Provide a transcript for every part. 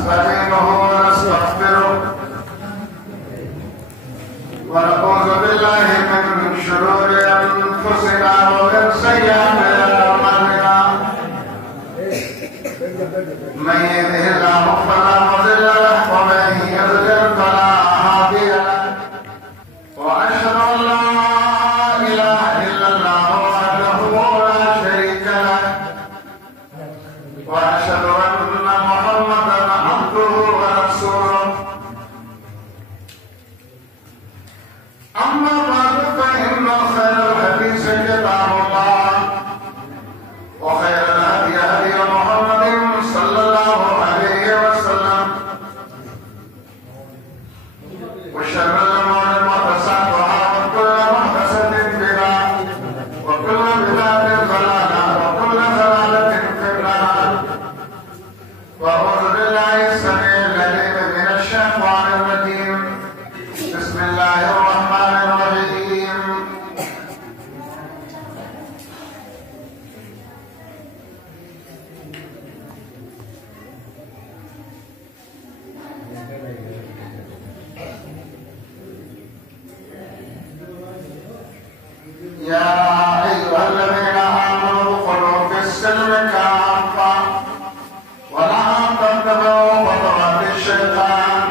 ونستعينه ونستغفره ونعوذ بالله من شرور أنفسنا ومن سيئات أعمالنا من يهده الله فلا مضل له ومن يضلل فلا هادي له وأشهد أن لا إله إلا الله وحده لا شريك له وأشهد أن محمدا عبده ورسوله أما بعد فإن خير الحديث كتاب الله وخير الهدي هدي محمد صلى الله عليه وسلم وشر الأمور محدثاتها وكل محدثة بدعة وكل بدعة ضلالة وكل ضلالة في النار وأعوذ بالله السميع العليم من الشيطان الرجيم بسم الله الرحمن الرحيم يا أيها الذين آمنوا ادخلوا في السلم كافة ولا تتبعوا خطوات الشيطان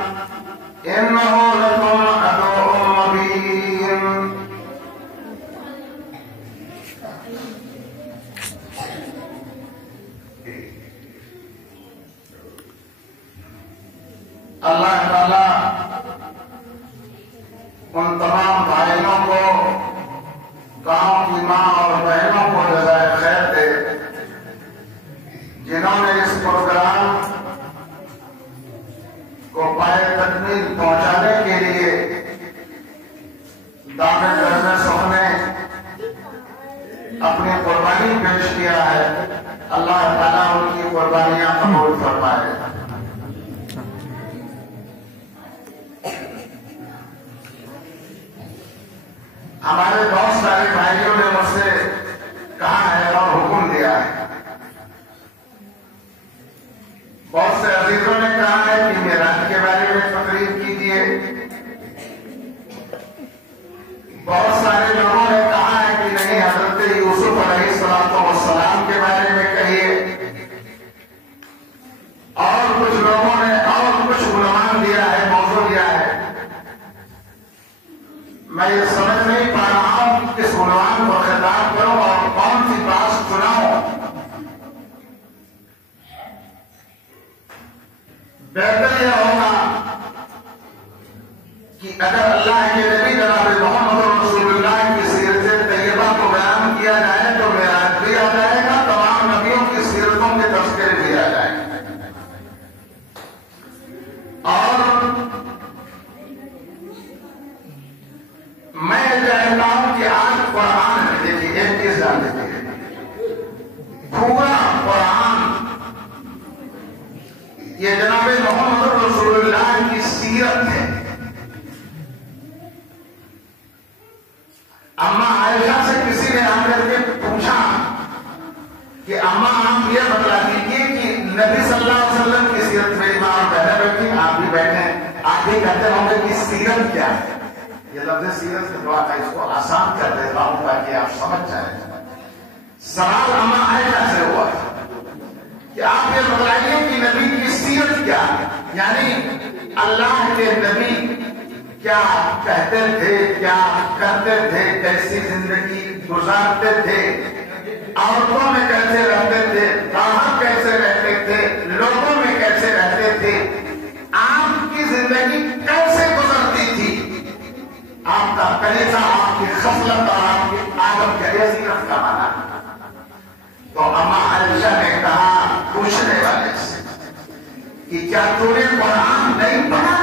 إنه لكم عدو مبين اللہ تعالیٰ ان تمام بھائیوں کو گاؤں کی ماں اور بہنوں کو جزائے خیر دے جنہوں نے اس پروگرام کو پائے تکمیل پہنچانے کے لیے دامن درجہ سونے اپنی قربانی پیش کیا ہے اللہ تعالیٰ ان کی قربانیاں قبول فرمائے ہمارے بہت سارے بھائیوں نے مجھ سے کہا ہے اور حکم دیا ہے بہت سے عزیزوں نے کہا ہے کہ معراج کے بارے میں تقریر کیجیے بہت سارے لوگوں نے کہا ہے کہ نہیں حضرت یوسف علیہ السلام کے بارے میں کہیے اور کچھ لوگوں نے اور کچھ عنوان دیا ہے موضوع دیا ہے میں یہ سمجھ نہیں پا رہا ہوں کس عنوان کو خطاب کروں اور کون سی بات سناؤں بہتر یہ ہوگا کہ اگر اللہ کے نبی جناب محمد رسول اللہ کی سیرت طیبہ کو بیان کیا جائے تو معراج بھی آ جائے گا تمام نبیوں کی سیرتوں کے تذکرے بھی آ جائیں گے اور میں چاہتا ہوں کہ آج قرآن میں دیکھیے ایک چیز جان دیتے ہیں پورا قرآن یہ جناب محمد رسول اللہ کی سیرت ہے اماں عائشہ سے کسی نے آ کر کے پوچھا کہ اماں آپ یہ بتلا دیجیے کہ نبی صلی اللہ علیہ وسلم کی سیرت میں امام بہنیں بیٹھی آپ بھی بیٹھے آپ بھی کہتے ہوں گے کہ سیرت کیا ہے یہ لفظ سیرت سے تھوڑا سا اس کو آسان کر دیتا ہوں تاکہ آپ سمجھ جائیں سوال اماں عائشہ سے ہوا کہ آپ یہ بتائیے کہ نبی کی سیرت کیا ہے یعنی اللہ کے نبی کیا کہتے تھے کیا کرتے تھے کیسی زندگی گزارتے تھے عورتوں میں کیسے رہتے تھے باہر کیسے رہتے تھے لوگوں میں کیسے رہتے تھے آپ کی زندگی کیسے گزرتی تھی آپ کا طریقہ آپ کی خصلت اور آپ کی عادت کا سیرت کا مانا تو اماں عائشہ نے کہا پوچھنے والے سے کہ کیا تو نے قرآن نہیں پڑھا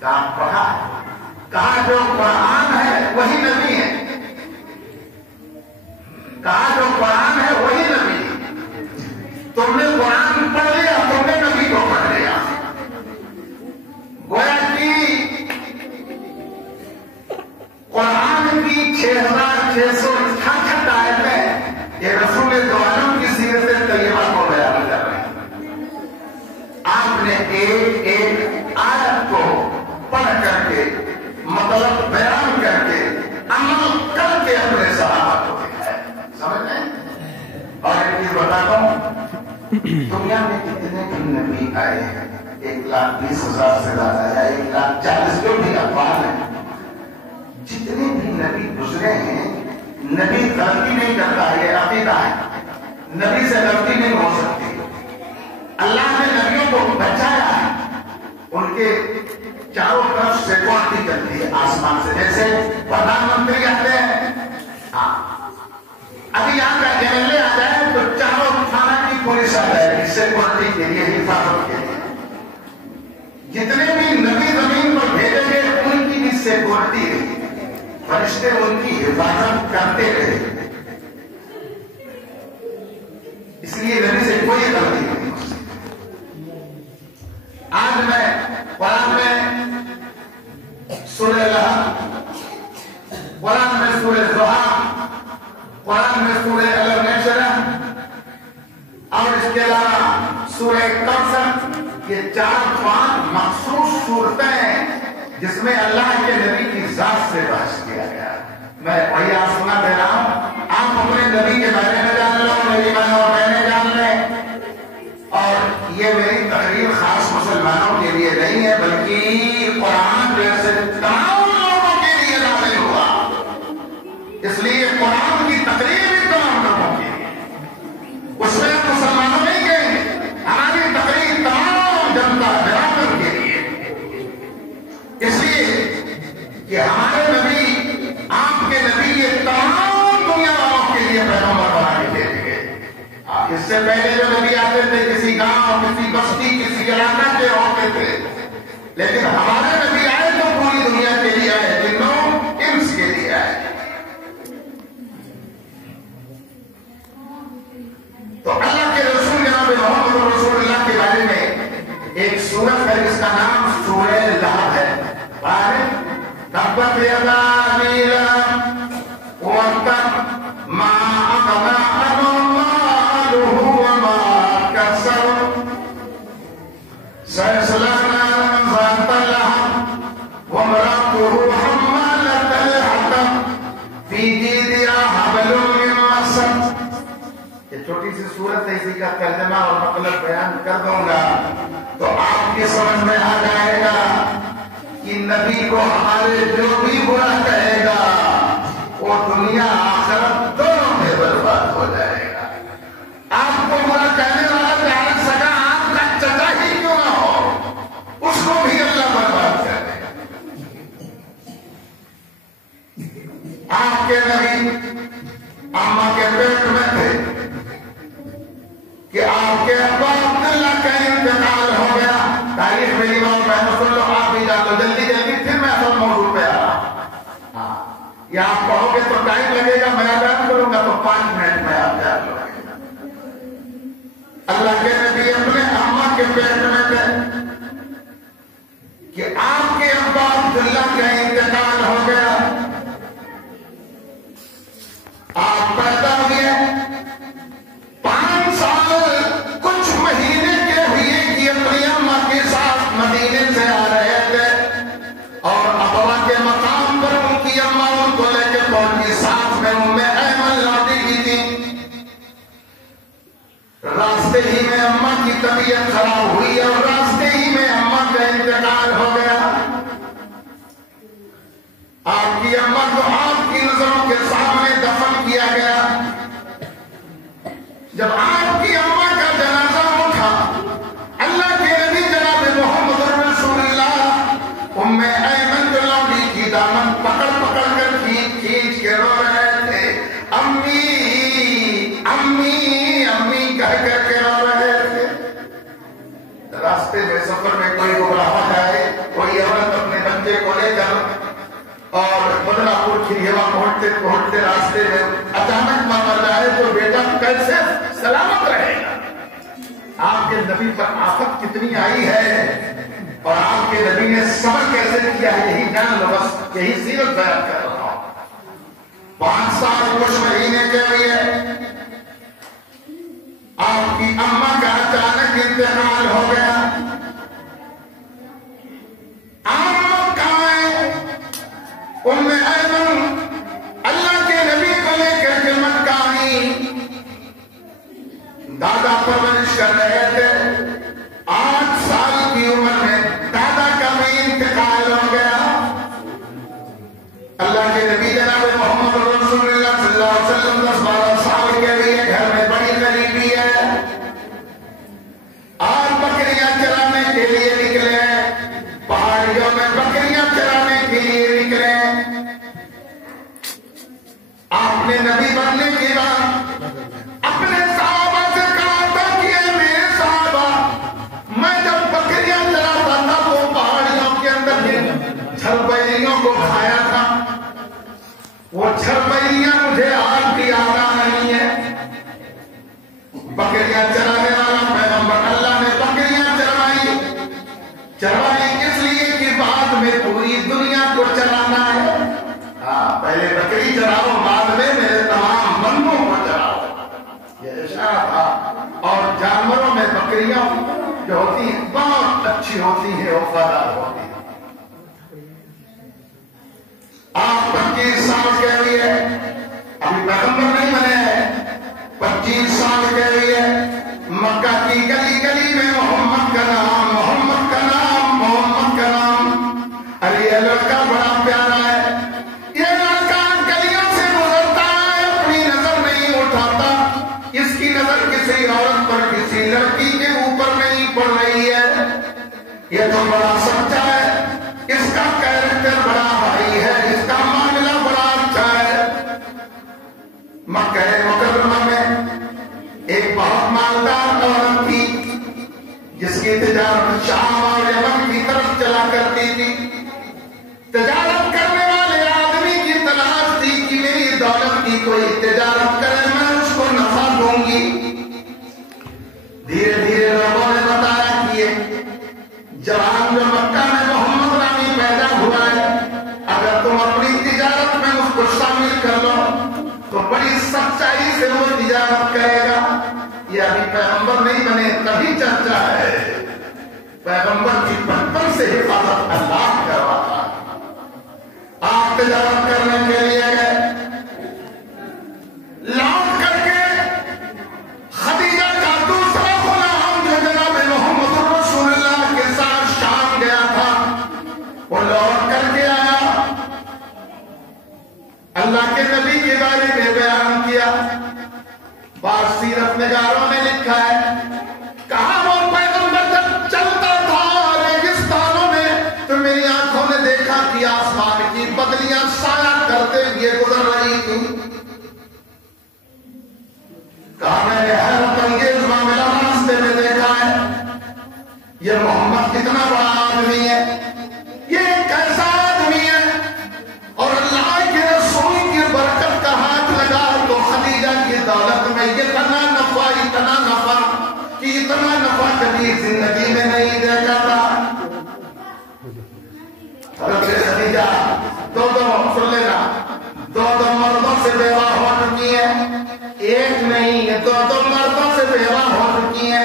کہا پڑھا کہا جو قرآن ہے وہی نبی ہے کہا جو قرآن ہے وہی نبی ہے تم نے قرآن پڑھ لیا تم نے نبی کو پڑھ لیا گویا کہ قرآن کی 6668 آیتیں یہ رسول دو عالم کی سیرت طیبہ کو بیان کر رہے ہیں آپ آپ نے ایک ایک آیت کو پڑھ کر کے مطلب بیان کر کے عمل کر کے اپنے صحابہ کو دکھایا. سمجھ لیں. اور ایک چیز بتاتا ہوں, دنیا میں کتنے بھی نبی آئے ہیں, 1,20,000 سے زیادہ ہے, 1,40,000 جو بھی افعال ہیں, جتنے بھی نبی گزرے ہیں, نبی غلطی نہیں کرتا. یہ عقیدہ ہے, نبی سے غلطی نہیں ہو سکتی. اللہ نے نبیوں کو بچایا ہے, ان کے چاروں طرف سیکورٹی کرتی ہے آسمان سے. جیسے پردھان منتری آتے ہیں, ابھی یہاں کا MLA آ جائے تو چاروں تھانہ کی پولیس آ جائے گی سیکورٹی کے لیے, حفاظت کے لیے. جتنے بھی نبی زمین پر بھیجیں گے ان کی بھی سیکورٹی رہی, فرشتے ان کی حفاظت کرتے رہے. اس لیے نبی سے کوئی غلطی نہیں ہو سکتی. آج میں قرآن میں سورہ لہب, قرآن میں سورہ ضحیٰ, قرآن میں سورہ الم نشرح اور اس کے علاوہ سورہ کوثر, یہ 4-5 مخصوص صورتیں ہیں جس میں اللہ کے نبی کی ذات سے بحث کیا گیا. میں وہی آسنا دے رہا ہوں, آپ اپنے نبی کے بارے میں جان لو, میری بہن اور بہنیں جان لیں. اور یہ میری تقریر خاص مسلمانوں کے لیے نہیں ہے, بلکہ قرآن جیسے تمام لوگوں کے لیے نازل ہوا, اس لیے قرآن کی تقریر بھی تمام لوگوں کے لیے. اس میں مسلمانوں نہیں گئے, ہماری تقریر تمام جنتا برابر کے لیے. اس لیے کہ ہمارے نبی, آپ کے نبی یہ تمام دنیا والوں کے لیے پیغمبر بنا کے دے دیے. اس سے پہلے جو نبی آتے تھے کسی گاؤں, کسی بستی, کسی علاقہ کے ہوتے تھے, لیکن ہمارے نبی آئے تو پوری دنیا کے لیے آئے, جنوں انس کے لیے آئے. تو اللہ کے رسول جناب محمد رسول اللہ کے بارے میں ایک سورت ہے جس کا نام سورہ لہب ہے. تبت یدا ابی لہب وتب ما اغنی عنہ مالہ وما کسب سیصلی نارا ذات لہب وامرأتہ حمالۃ الحطب فی جیدہا حبل من مسد. یہ چھوٹی سی صورت ہے, اسی کا ترجمہ اور مطلب بیان کر دوں گا تو آپ کی سمجھ میں آ جائے گا کہ نبی کو ہمارے جو بھی برا کہے گا وہ دنیا آخرت دونوں میں برباد ہو جائے گا. آپ کو برا کہنے والا چاہے سگا آپ کا چچا ہی کیوں نہ ہو, اس کو بھی اللہ برباد کر دے گا. آپ کے نبی اماں کے پیٹ میں تھے کہ آپ کے ابا عبداللہ کا انتقال ہو گیا. تاریخ میری بات بہنوں سن لو, آپ بھی جان لو جلدی جلدی, پھر میں اصل موضوع پہ آ رہا ہوں. یہ آپ پڑھو گے تو ٹائم لگے گا, میں بیان کروں گا تو 5 منٹ میں آپ جان لو. اللہ کے نبی اپنے اماں کے پیٹ میں تھے کہ آپ کے ابا عبداللہ کا انتقال ہو گیا. آپ پیدا ہوئے 5 سال کچھ مہینے کے ہوئے کہ اپنی اماں کے ساتھ مدینے سے آ رہے تھے, اور ابوا کے مقام پر ان کی اماں ان کو لے کے پہنچی. ساتھ میں ایمن لوٹی کی تھی. راستے ہی میں اماں کی طبیعت خراب ہوئی اور راستے ہی میں اماں کا انتقال ہو گیا. آپ کی اماں کو آپ کی نظروں کے سامنے دفن کیا گیا. جب آپ کی اماں کا جنازہ اٹھا, اللہ کے نبی جناب محمد رسول اللہ ام ایمن جو لوٹی کی دامن پکڑ پکڑ کر کھینچ کے رو رہے تھے. امی امی امی کہہ کر کے رو رہے تھے. راستے میں سفر میں کوئی گھبراہٹ آئے, کوئی عورت اپنے بچے کو لے کر اور بدلا پور کھریوا پہنچتے پہنچتے راستے میں اچانک مر جائے تو بیٹا کیسے سلامت رہے گا. آپ کے نبی پر آفت کتنی آئی ہے اور آپ کے نبی نے صبر کیسے کیا ہے, یہی جان لو, بس یہی سیرت بیان کر رہا ہوں. 5 سال کچھ مہینے کے لیے آپ کی اماں کا اچانک انتقال ہو گیا. کرنے کے بعد اپنے صحابہ سے کہا تھا کہ اے میرے صحابہ، میں جب بکریاں چراتا تھا تو پہاڑیوں کے اندر چھربیلیوں کو کھایا تھا. وہ چھربیلیاں مجھے آج بھی یاد آ رہی ہیں. بکریاں چرانے والا پیغمبر، اللہ نے بکریاں چروائی اس لیے کہ بعد میں پوری دنیا کو چلانا ہے. پہلے بکری چراؤ، بعد میں میرے تمام بندوں کو چراؤ. یہ اشارہ تھا. اور جانوروں میں بکریاں جو ہوتی ہیں بہت اچھی ہوتی ہیں، وفادار ہوتی ہیں. آپ 25 سال کے لیے ابھی پیغمبر نہیں بنے ہیں، 25 سال کے لیے مکہ کی گلی گلی میں محمد کا نام، محمد کا نام، محمد کا نام. ارے یہ لڑکا بڑا پیارا ہے، یہ لڑکا گلیوں سے گزرتا ہے، اپنی نظر نہیں اٹھاتا. اس کی نظر کسی عورت پر، کسی لڑکی کے اوپر نہیں پڑ رہی ہے. یہ تو بڑا سچا ہے، اس کا کیریکٹر بڑا بھائی ہے، اس کا معاملہ بڑا اچھا ہے. مکہ مکرمہ میں ایک بہت مالدار عورت تھی جس کی تجارت شام اور یمن کی طرف چلا کرتی تھی. تجارت کرنے والے آدمی کی تلاش تھی کہ میری دولت کی کوئی تجارت کرے، میں اس کو نفع دوں گی. دھیرے دھیرے لوگوں نے بتایا کہ یہ جوان جو مکہ میں محمد نامی پیدا ہوا ہے، اگر تم اپنی تجارت میں اس کو شامل کر لو تو بڑی سچائی سے وہ تجارت کرے گا. یہ ابھی پیغمبر نہیں بنے تبھی چرچا ہے. پیغمبر کی بچپن سے حفاظت اللہ کرواتا. آپ تجارت کرنے کے لیے گئے، لوٹ کر کے خدیجہ کا دوسرا غلام جو جناب محمد رسول اللہ کے ساتھ شام گیا تھا، وہ لوٹ کر کے آیا. اللہ کے نبی کے بارے میں بیان کیا. بعض سیرت نگاروں نے لکھا ہے، کہا وہ پیغمبر جب چلتا تھا ریگستانوں میں تو میری آنکھوں نے دیکھا کہ آسمان کی بدلیاں سایہ کرتے ہوئے گزر رہی تھی. کہا میں نے حیرت انگیز معاملہ راستے میں دیکھا ہے. یہ محمد کتنا بڑا آدمی ہے، یہ کیسا آدمی ہے. اور اللہ کے رسول کی برکت کا ہاتھ لگا تو خدیجہ کی دولت میں اتنا نفع کہ اتنا نفع کبھی زندگی میں نہیں دیکھا تھا. حضرت خدیجہ دو سن لینا، دو مردوں سے بیوہ ہو چکی ہے. ایک نہیں، دو مردوں سے بیوہ ہو چکی ہے.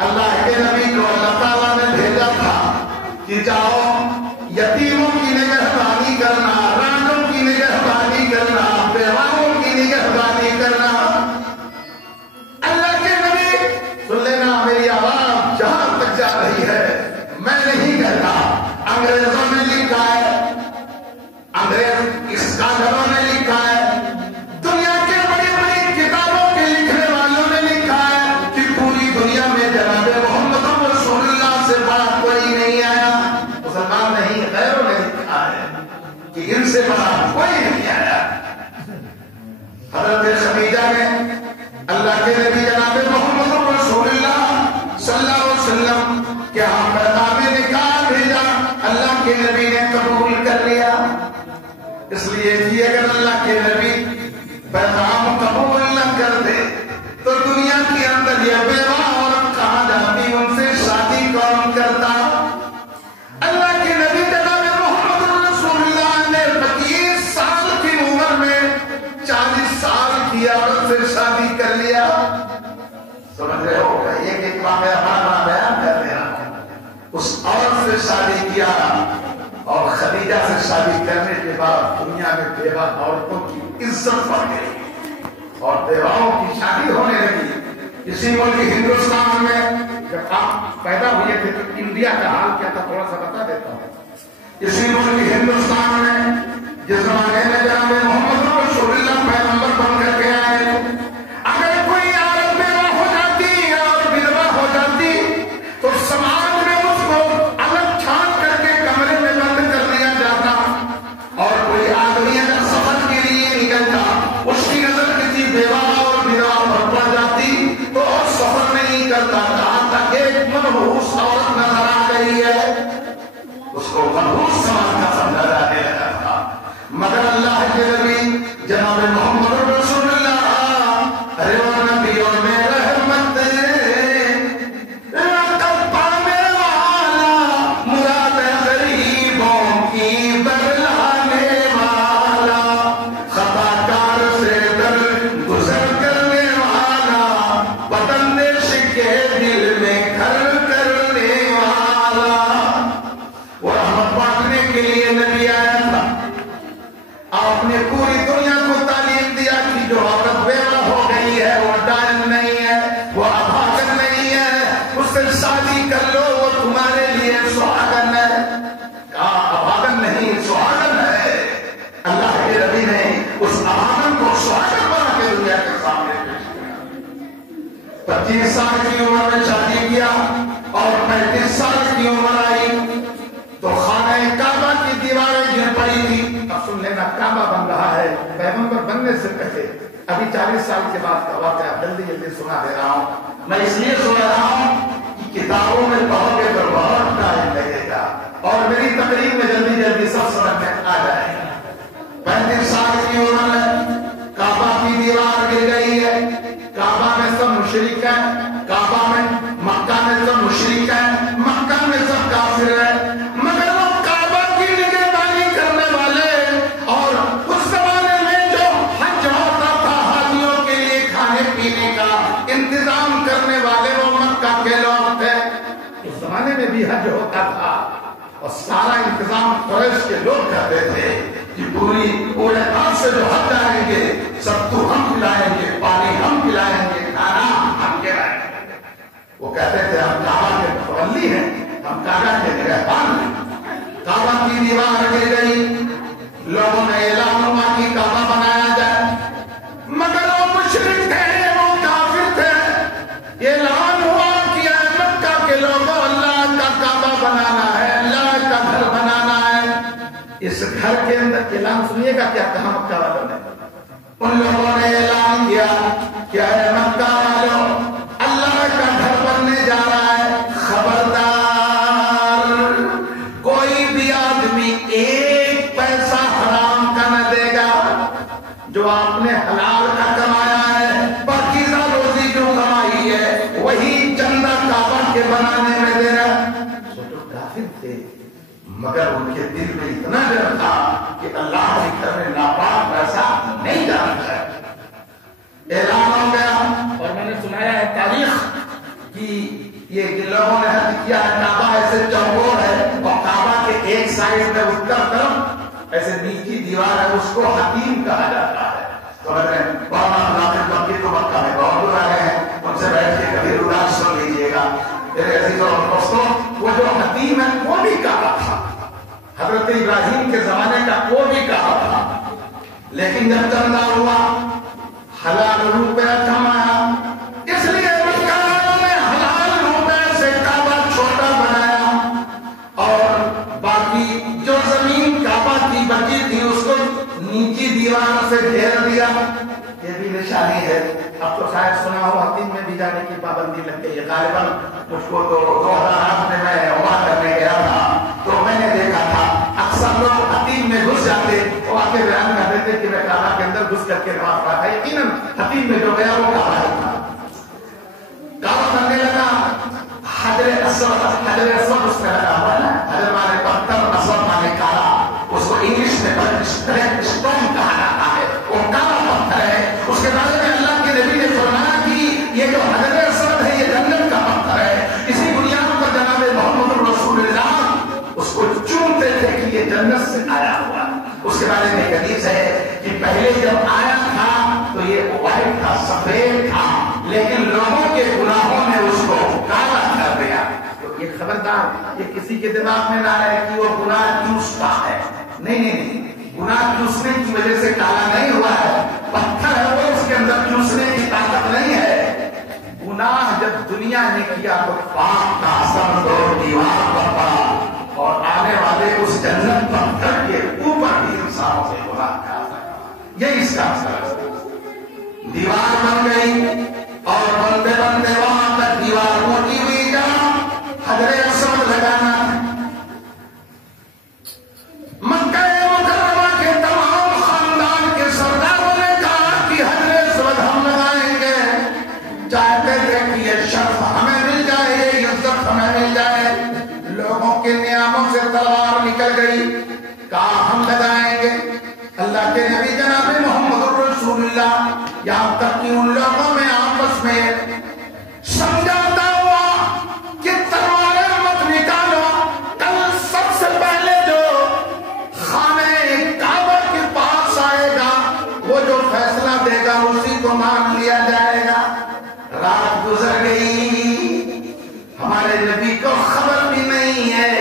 اللہ کے نبی کو اللہ تعالیٰ نے بھیجا تھا کہ جاؤ یتیموں کی نگہبانی کرنا، رانوں کی نگہبانی کرنا، بیواؤں کی نگہبانی کرنا. اللہ کے نبی سن لینا، میری آواز جہاں تک جا رہی ہے میں نہیں کہتا، انگریزوں نے لکھا ہے، انگریز اسکالروں نے لکھا ہے، دنیا کے بڑی بڑی کتابوں کے لکھنے والوں نے لکھا ہے کہ پوری دنیا میں جناب محمد رسول اللہ سے بڑا کوئی نہیں آیا. مسلمان نہیں، غیروں نے لکھا ہے کہ ان سے بڑا کوئی نہیں آیا. حضرت خدیجہ نے اللہ کے نبی جناب محمد رسول اللہ صلی اللہ علیہ وسلم کے ہاں پیغام نکاح بھیجا. اللہ کے نبی نے قبول کر لیا. اس لیے کہ اگر اللہ کے نبی پیغام قبول نہ کر دے تو دنیا کے اندر یہ بیوہ عورت کہاں جاتی، ان سے شادی کون کرتا. اللہ کے نبی جناب محمد رسول اللہ نے 25 سال کی عمر میں 40 سال کی عورت سے شادی کر لیا. سمجھ رہے ہو، ایک واقعہ ہمارا بیان کر رہے ہیں. اس عورت سے شادی کیا اور خدیجہ سے شادی کرنے کے بعد دنیا میں بیوہ عورتوں کی عزت بڑھ گئی اور بیواؤں کی شادی ہونے لگی. اسی ملک ہندوستان میں جب آپ پیدا ہوئے تھے تو انڈیا کا حال کیا تھا تھوڑا سا بتا دیتا ہوں. اسی ملک ہندوستان میں جس زمانے میں جناب محمد رسول اللہ پیغمبر بن کر کے آئے تھے، اگر کوئی عورت بیوہ ہو جاتی اور بیوہ ہو جاتی تو سماج میں اس کو الگ چھان کر کے کمرے میں بند کر دیا جاتا. اور کوئی آدمی اگر سفر کے لیے نکلتا اس شادی کر لو وہ تمہارے لیے سہاگن ہے، ابھاگن نہیں سہاگن ہے۔ اللہ کے نبی نے اس ابھاگن کو سہاگن بنا کے دنیا کے سامنے پیش کیا۔ 25 سال کی عمر میں شادی کیا اور 35 سال کی عمر آئی تو خانہ کعبہ کی دیواریں گر پڑی تھی۔ اب سن لینا، کعبہ بن رہا ہے، پیغمبر بننے سے پہلے ابھی 40 سال کے بعد کا واقعہ جلدی جلدی سنا دے رہا ہوں۔ میں اس لیے سنا رہا ہوں کہ کتابوں میں پڑھو گے تو بہت ٹائم لگے گا اور میری تقریر میں جلدی جلدی سب سمجھ میں آ جائے گا۔ 35 سال کی عمر میں کعبہ کی دیوار گر گئی ہے، کعبہ میں سب مشرک ہیں، کعبہ میں مکہ میں سب مشرک ہیں، مکہ میں سب کافر ہیں، مگر وہ کعبہ کی نگہبانی کرنے والے اور اس زمانے میں جو حج ہوتا تھا حاجیوں کے لیے کھانے پینے کا انتظام کرنے والے وہ مکہ کے لوگ تھے۔ اس زمانے میں بھی حج ہوتا تھا اور سارا انتظام قریش کے لوگ کرتے تھے کہ پورے رات سے جو حج آئیں گے سب تو ہم پلائیں گے، پانی ہم پلائیں گے، کھانا ہم کھلائیں گے۔ وہ کہتے تھے ہم کعبہ کے متولی ہیں، ہم کعبہ کے نگہبان ہیں۔ کعبہ کی دیوار گر گئی، لوگوں نے اعلان ہوا کہ کعبہ بنایا جائے، مگر وہ مشرک تھے، وہ کافر تھے۔ اعلان ہوا کہ اے مکہ کے لوگوں اللہ کا کعبہ بنانا ہے، اللہ کا گھر بنانا ہے۔ اس گھر کے اندر اعلان سنیے گا کیا کہا مکہ والوں نے؟ ان لوگوں نے اعلان کیا کہ اے مکہ والوں اللہ کا گھر بننے جا رہا ہے، خبردار کوئی بھی آدمی ایک پیسہ حرام کا نہ دے گا، جو آپ نے حلال کا کمایا ہے، پاکیزہ روزی جو کمائی ہے وہی چندہ کعبہ کے بنانے میں دے رہا۔ وہ تو کافر تھے مگر ان کے دل میں اتنا ڈر تھا کہ اللہ کی طرف ناپاک پیسہ نہیں جانا چاہیے۔ اعلان ہو گیا اور میں نے سنایا ہے تاریخ کہ یہ جن لوگوں نے حج کیا ہے کعبہ ایسے چوکور ہے اور کعبہ کے ایک سائڈ میں اتر طرف ایسے نیچی دیوار ہے، اس کو حتیم کہا جاتا ہے۔ تو میں نے مکہ میں بہت دور آئے ہیں، ان سے بیٹھ کے کبھی اداس سن لیجیے گا میرے عزیزوں اور دوستوں۔ وہ جو حتیم ہے وہ بھی کعبہ تھا، حضرت ابراہیم کے زمانے کا وہ بھی کعبہ تھا، لیکن جب چندہ ہوا حلال روپے کمایا، اس لیے مکہ والوں نے حلال روپے سے کعبہ چھوٹا بنایا اور باقی جو زمین کعبہ کی بچی تھی اس کو نیچی دیوار سے گھیر دیا۔ یہ بھی نشانی ہے۔ اب تو شاید سنا ہو حتیم میں بھی جانے کی پابندی لگ گئی ہے، غالباً مجھ کو تو 2008 میں میں عمرہ کرنے گیا تھا تو میں نے دیکھا تھا اکثر لوگ حتیم میں گھس جاتے اور آ کے بیان کر دیتے کہ میں کعبہ کے اندر گھس کر کے نماز پڑھا تھا۔ یقیناً حتیم میں جو گیا وہ کعبہ ہی تھا۔ کعبہ بننے لگا، حجر اسود اس میں لگا ہوا ہے نا، حجر مانے پتھر، اسود مانے کالا، اس کو انگلش میں اسٹون کہا جاتا ہے، وہ کالا پتھر ہے۔ اس کے بارے میں اللہ کے نبی نے فرمایا کہ یہ جو حجر اسود ہے یہ جنت کا پتھر ہے۔ اسی بنیاد پر جناب محمد رسول اللہ اس کو چومتے تھے کہ یہ جنت سے آیا ہوا۔ اس کے بارے میں حدیث ہے کہ پہلے جب آیا تھا تو یہ وائٹ تھا، سفید تھا، لیکن لوگوں کے گناہوں نے اس کو کالا کر دیا۔ تو یہ خبردار، یہ کسی کے دماغ میں نہ آئے کہ وہ گناہ چوستا ہے، نہیں، گناہ چوسنے کی وجہ سے کالا نہیں ہوا ہے، پتھر ہے وہ، اس کے اندر چوسنے کی طاقت نہیں ہے۔ گناہ جب دنیا نے کیا تو پاک کا اثر دو دیوار پر پڑا اور آنے والے اس جنت پتھر کے اوپر بھی انسانوں سے گناہ کا اثر، یہی اس کا اثر ہے۔ دیوار بن گئی اور بنتے بنتے وہاں تک دیوار موٹی ہوئی جہاں حجر اسود لگانا ہے۔ مکہ مکرمہ کے تمام خاندان کے سرداروں نے کہا کہ حجر اسود ہم لگائیں گے، چاہتے تھے کہ یہ شرف ہمیں مل جائے، یہ عزت ہمیں مل جائے۔ لوگوں کے نیاموں سے تلوار نکل گئی، کہا ہم لگائیں گے۔ اللہ کے نبی جناب محمد رسول اللہ یہاں تک کہ ان لوگوں میں آپس میں سمجھاتا ہوا کہ تلواریں مت نکالو، کل سب سے پہلے جو خانہ کعبہ کے پاس آئے گا وہ جو فیصلہ دے گا اسی کو مان لیا جائے گا۔ رات گزر گئی، ہمارے نبی کو خبر بھی نہیں ہے.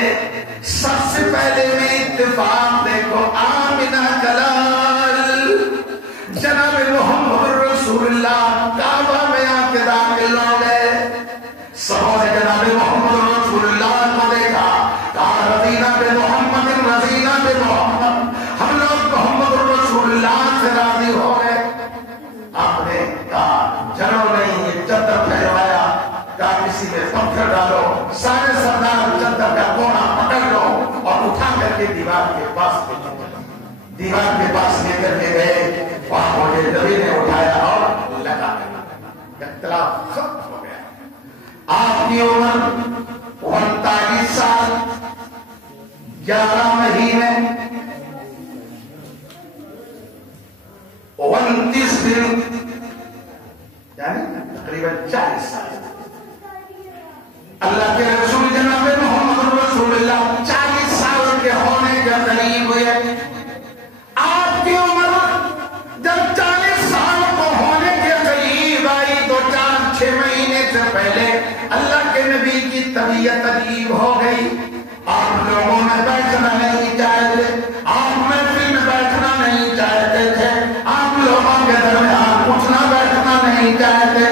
سب سے پہلے میں اتفاق دیکھو آمنہ کلال جناب محمد رسول اللہ کعبہ میں آ کے داخل ہو گئے. سبوں نے جناب محمد رسول اللہ کو دیکھا, کہا رضینا بے محمد رضینا بے محمد, ہم لوگ محمد رسول اللہ سے راضی ہو گئے. آپ نے کہا چلو نہیں, یہ چادر پھیلوایا, کہا کسی میں پتھر ڈالو, سارے سردار چادر کا کونا پکڑ لو اور اٹھا کر کے دیوار کے پاس لے کر کے گئے. وہاں مجھے نبی نے اٹھایا اور لگا دیا, اختلاف ختم ہو گیا. آپ کی عمر 39 سال 11 مہینے 29 دن, یعنی تقریباً 40 سال. اللہ کے رسول جناب محمد رسول اللہ 40 سال کے ہونے کے قریب ہوئے. آپ کی عمر جب 40 سال کو ہونے کے قریب آئی تو 4-6 مہینے سے پہلے اللہ کے نبی کی طبیعت عجیب ہو گئی. آپ لوگوں میں بیٹھنا نہیں چاہتے, آپ محفل میں بیٹھنا نہیں چاہتے تھے, آپ لوگوں کے درمیان اٹھنا بیٹھنا نہیں چاہتے.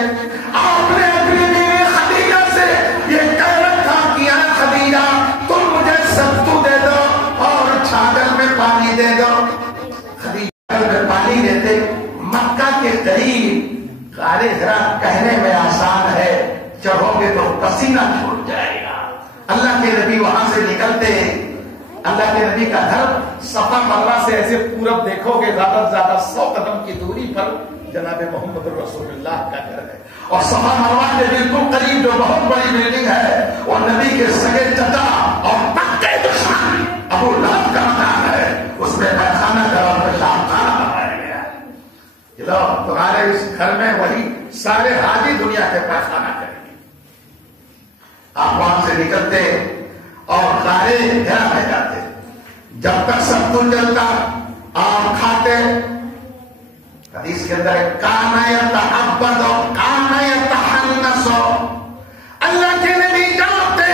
آپ نے اپنی بیوی خدیجہ سے یہ کہہ رکھا کیا, خدیجہ تم مجھے ستو دے دو اور چھاگل میں پانی دے دو. خدیجہ میں پانی دیتے. مکہ کے قریب غار حرا کہنے میں آسان ہے, چڑھو گے تو پسینہ چھوٹ جائے گا. اللہ کے نبی وہاں سے نکلتے, اللہ کے نبی کا گھر صفا مروا سے ایسے پورب دیکھو گے زیادہ سے زیادہ 100 قدم کی دوری پر جناب محمد رسول اللہ کا گھر ہے. اور صفا مروا کے بالکل قریب جو بہت بڑی بلڈنگ ہے وہ نبی کے سگے چچا اور پکے دشمن ابو لہب کا مکان ہے, اس میں پیخانہ کا اور پیشاب خانہ بنایا گیا ہے. چلو تمہارے اس گھر میں وہی سارے حاجی دنیا کے پیخانہ کریں گے. آپ وہاں سے نکلتے اور غار حرا میں جاتے. جب تک سب کچھ چلتا آپ کھاتے. حدیث کے اندر کانا یتعبد کانا یتحنس, اللہ کے نبی جاتے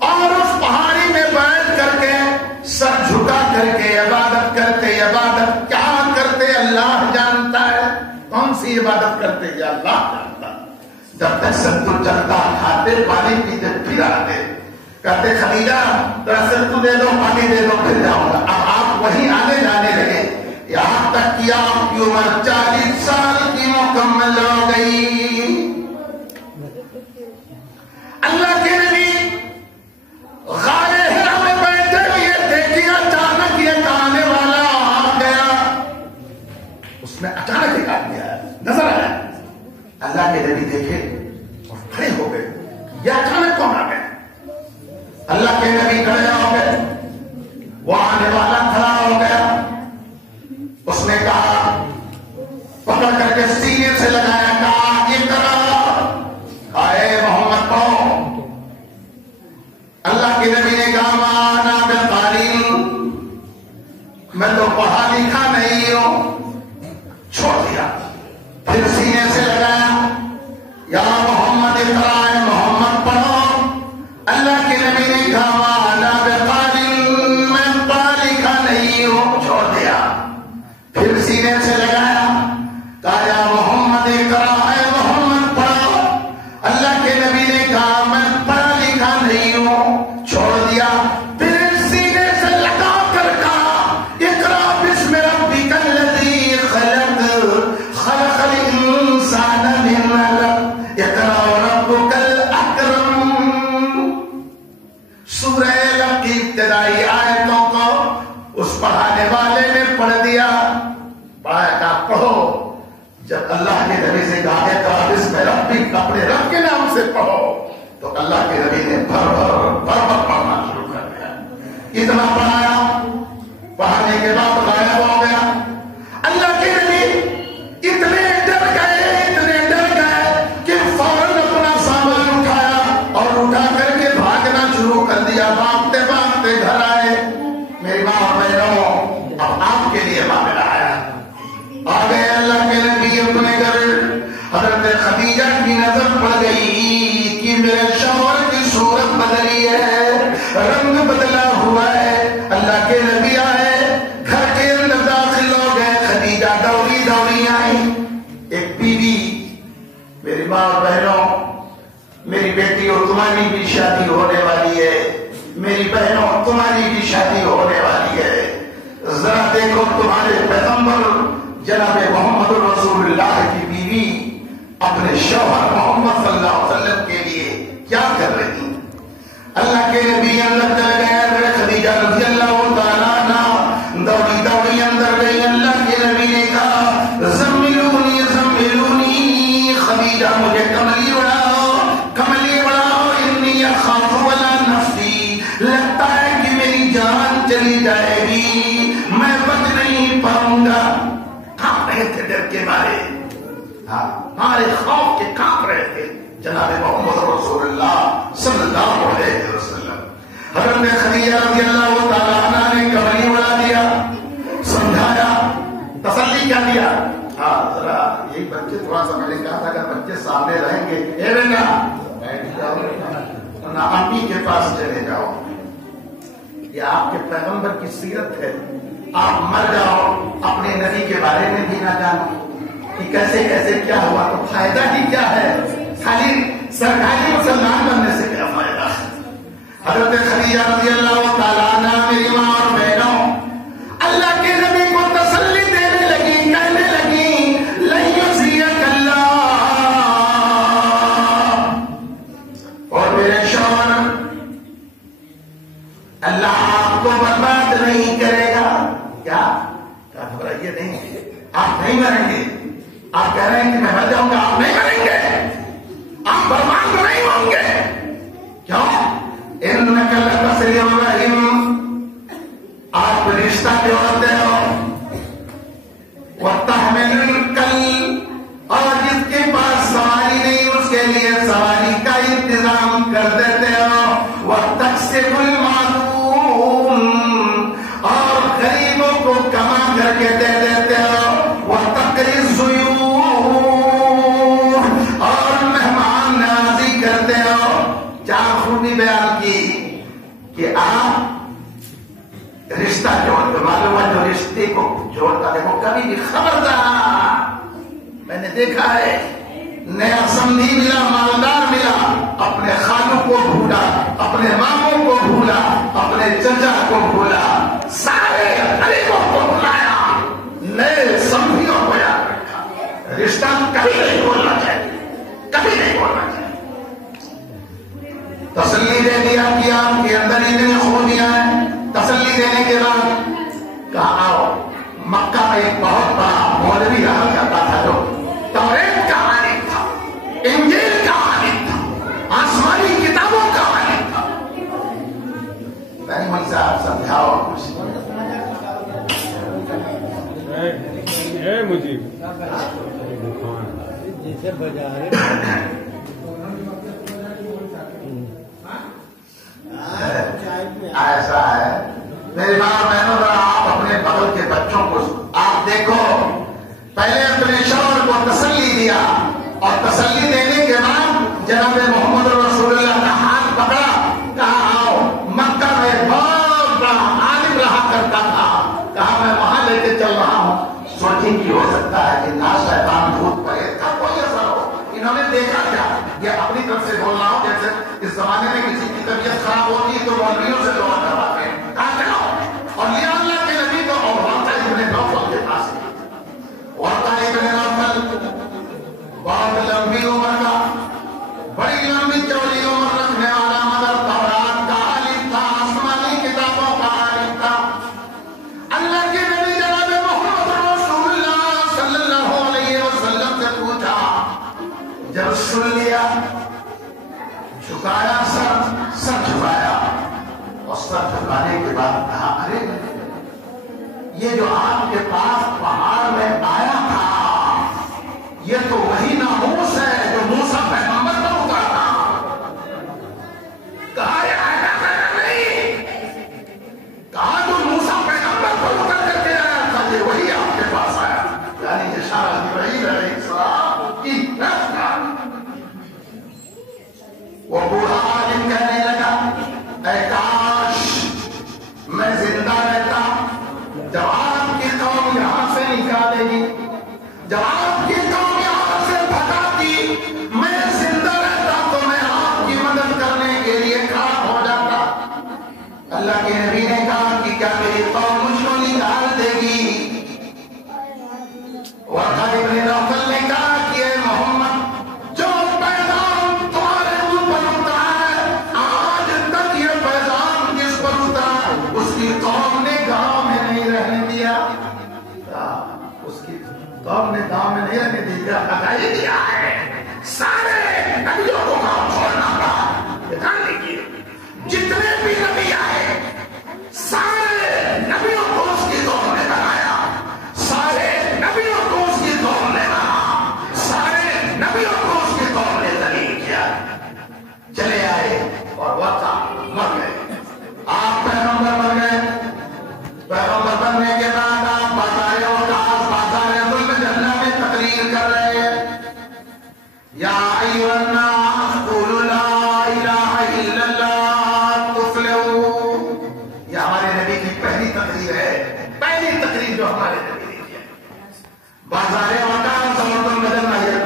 اور اس پہاڑی میں بیٹھ کر کے سر جھکا کر کے عبادت کرتے. عبادت کیا کرتے اللہ جانتا ہے, کون سی عبادت کرتے یہ اللہ جانتا. جب تک سب کچھ چلتا کھاتے پانی پیتے پھر آتے, کہتے خدیجہ ذرا ستو دے دو پانی دے دو پھر جاؤں گا. اب آپ وہیں آنے جانے لگے یہاں تک کہ آپ کی عمر 40 سال کی مکمل ہو گئی. اللہ کے نبی غار حرا میں بیٹھے ہوئے دیکھیے اچانک ایک آنے والا آ گیا. اس نے اچانک ایک آدمی آیا نظر آیا. اللہ کے نبی دیکھے اور کھڑے ہو گئے, یہ اچانک کون آ گئے. اللہ کے نبی کھڑے ہو گئے, وہ آنے والا کھڑا ہو گیا. اس نے کہا پکڑ کر کے سینے سے لگایا, کہا یہ کرا اے محمد پڑھو. اللہ کے نبی نے کہا مانا بالقاری, میں تو پڑھا لکھا نہیں ہوں. چھوڑ دیا. پھر سینے سے لگایا, یا محمد اقرا, اے محمد پڑھو. اللہ کے نبی نے کہا مانا بالقاری, میں پڑھا لکھا نہیں ہوں. چھوڑ دیا. پھر سینے سے لگایا, کہا یا محمد اقرا, اے محمد پڑھو. اللہ کے نبی نے کہا میں پڑھا لکھا نہیں ہوں. چھوڑ دیا. پھر سینے سے لگا کر کہا اقرا بسم ربک الذی خلق, خلق الانسان من علق, اقرا ربک الاکرم. سورہ علق کی ابتدائی آیتوں کو اس پڑھانے والے نے پڑھ دیا. پڑھایا کہا پڑھو. جب اللہ کے نبی سے کہا کہ بسم ربک, اپنے رب کے نام سے پڑھو, تو اللہ کے نبی نے بھر پڑھنا شروع کر دیا. اتنا پڑھایا, پڑھانے کے بعد غائب ہو گیا. اللہ کے نبی اتنے ڈر گئے کہ فوراً اپنا سامان اٹھایا اور اٹھا کر کے بھاگنا شروع کر دیا. بھاگتے بھاگتے گھر آئے. میری ماں اور بہنوں, اب آپ کے لیے معاملہ آیا. آ گئے اللہ کے نبی اپنے گھر. حضرت خدیجہ کی نظر پڑ گئی کہ میرے شوہر کی تمہاری بھی شادی ہونے والی ہے، میری بہنوں تمہاری بھی شادی ہونے والی ہے. ذرا دیکھو تمہارے پیغمبر جناب محمد رسول اللہ کی بیوی اپنے شوہر محمد صلی اللہ علیہ وسلم کے لیے کیا کر رہی. اللہ کے نبی اندر چلے گئے، خدیجہ رضی اللہ تعالیٰ عنہ دوڑی دوڑی اندر گئی. اللہ کے نبی نے کہا زملونی زملونی، خدیجہ مجھے کملی اڑاؤ کملی اڑاؤ، انی اخاف علی نفسی، لگتا ہے کہ میری جان چلی جائے گی، میں بچ نہیں پاؤں گا. کانپ رہے تھے ڈر کے مارے، ہمارے خوف کے کانپ رہے تھے جناب محمد رسول اللہ صلی اللہ علیہ وسلم. حضرت خدیجہ رضی اللہ تعالیٰ عنہ نے کملی اڑا دیا، سمجھایا، تسلی کیا دیا. ذرا یہی بچے تھوڑا سا میں نے کہا تھا اگر بچے سامنے رہیں گے، اے بیٹا بیٹھ جاؤ، ورنہ امی کے پاس چلے جاؤ. یہ آپ کے پیغمبر کی سیرت ہے. آپ مر جاؤ اپنے نبی کے بارے میں بھی نہ جانو کہ کیسے کیسے کیا ہوا تو فائدہ ہی کیا ہے، خالی سرکاری مسلمان بننے سے کیا فائدہ. حضرت خدیجہ رضی اللہ تعالیٰ عنہ میری ماں اور بہنوں اللہ کے نبی کو تسلی دینے لگی، کہنے لگی لن یخزیک اللہ، اور میرے شوہر اللہ آپ کو برباد نہیں کرے گا. کیا گھبرائیے نہیں، آپ نہیں مریں گے. آپ کہہ رہے ہیں کہ میں مر جاؤں گا، آپ نہیں مریں گے، آپ برباد نہیں ہوں گے. کیوں؟ انک لتصل الرحم، آپ رشتہ جوڑتے ہو. وتحمل الکل، اور جس کے پاس سواری نہیں اس کے لیے سواری کا انتظام کر دیتے ہو. وتکسب المعدوم، اور غریبوں کو کما کر کے دے دیتے ہو. وتقری الضیوف، اور مہمان نوازی کرتے ہو. چار خوبی بیان کی کہ آپ رشتہ جوڑتے. معلوم ہے جو رشتے کو جوڑتا ہے وہ کبھی بھی خبردار. میں نے دیکھا ہے نیا سمدھی ملا، مالدار ملا، اپنے خالوں کو بھولا، اپنے ماموں کو بھولا، اپنے چچا کو بھولا، سارے غریبوں کو بھلایا، نئے سمدھیوں کو یاد رکھا. رشتہ کبھی نہیں بھولنا چاہیے، کبھی نہیں بھولنا چاہیے. تسلی دے دیا کہ آپ کے اندر اتنی خوبیاں ہیں. تسلی دینے کے بعد کہا آؤ. مکہ میں ایک بہت بڑا مولوی رہا کرتا تھا جو توریت کا عالم تھا، انجیل کا عالم تھا، آسمانی کتابوں کا عالم تھا. نہیں صاحب سمجھاؤ کچھ. مجھے ایسا ہے میری ماں بہنوں، آپ اپنے بغل کے بچوں کو آپ دیکھو، پہلے اپنے شوہر کو تسلی دیا اور تسلی دینے کے بعد جناب محمد رسول اللہ کا ہاتھ پکڑا، کہا آؤ. مکہ میں بہت بڑا عالم رہا کرتا تھا، کہا میں وہاں لے کے چل رہا ہوں. سوچیں کہ ہو سکتا ہے کہ نا شیطان بھوت پریت کا کوئی اثر ہو. انہوں نے دیکھا کیا، یہ اپنی طرف سے بول رہا ہوں، جیسے اس زمانے میں کسی کی طبیعت خراب ہوتی ہے تو مولویوں سے دعا کرواتے ہیں. کہا چلاؤ، اور لیا اللہ کے نبی تو اور واقع ابن نوفل کے پاس. واقع ابن نوفل بہت لمبی عمر کا، بڑی لمبی چوڑی عمر رکھنے والا، مگر تورات کا عالم تھا، آسمانی کتابوں کا عالم تھا. اللہ کے نبی جناب محمد رسول اللہ صلی اللہ علیہ وسلم سے پوچھا. جب سن لیا جھکایا، سر جھکایا، اور سر جھکانے کے بعد کہا ارے یہ جو آپ کے پاس پہاڑ میں آیا تھا یہ تو وہی ناموس ہے جو موسیٰ پیغمبر پر اترا تھا. کہا یہ آیا نہیں، کہا جو موسیٰ پیغمبر پر اتر کر کے آیا تھا یہ وہی آپ کے پاس آیا. یعنی اشارہ جبرائیل علیہ السلام کی طرف تھا. وہ بوڑھا عالم کہنے لگا اے کاش میں زندہ رہتا جب آپ کی قوم اللہ کے نبی نے کہا کہ کیا میری قوم مجھ کو نکال دے گی؟ ورقہ ابن نوفل نے کہا کہ اے محمد، جو پیغام تمہارے اوپر اترا ہے، آج تک یہ پیغام جس پر اترا اس کی قوم نے گاؤں میں نہیں رہنے دیا، اس کی قوم نے گاؤں میں نہیں رہنے دیا، بتائیے دیا ہے سارے نبیوں کو گاؤں چھوڑنا پڑا۔ دھیان دیجیے، جتنے بھی نبی آئے سارے نبیوں کو اس کی قوم نے بنایا، سارے نبیوں کو اس کی قوم نے بنا، سارے نبیوں کو اس کی قوم نے ذلیل کیا۔ چلے آئے اور وقت مر گئے، آپ پیغمبر بن گئے، پیغمبر بننے کے بعد آپ بازار ظلم جنہ میں تقریر کر رہے ہیں، یا ایھا الناس قولوا لا الہ الا اللہ تفلحوا۔ یہ ہمارے نبی کی پہلی تقریر ہے، پہلی تقریر جو ہمارے نبی نے کی ہے۔ بازار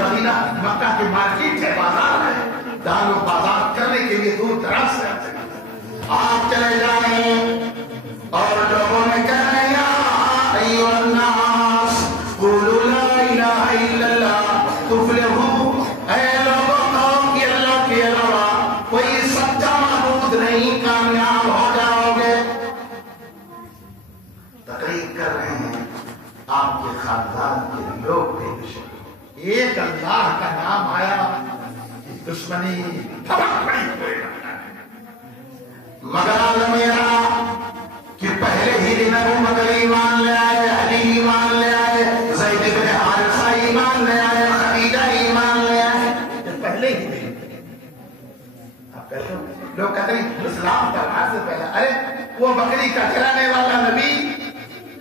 مدینہ مکہ کی مارکیٹ ہے، بازار ہے، جہاں لوگ بازار کرنے کے لیے دور دراز سے آتے ہیں۔ آپ چلے جائیں اور لوگوں نے کہا یا ایھا الناس قولوا لا الہ الا اللہ تفلحوا، اے لوگوں قوم کی اللہ کے علاوہ کوئی سچا معبود نہیں، کامیاب ہو جاؤ گے۔ تقریر کر رہے ہیں، آپ کے خاندان کے لوگ پیش ہوئے، ایک اللہ کا نام آیا، دشمنی تباہ پڑی ہوئے۔ مگر عالم یہ رہا کہ پہلے ہی دن ابو بکر ایمان لے آئے، علی ایمان لے آئے، زید بن حارثہ ایمان لے آئے، خدیجہ ایمان لے آئے، پہلے ہی دن۔ اب کہتے ہیں لوگ کہتے ہیں اسلام کا آج سے پہلے، ارے وہ بکری کا چلانے والا نبی،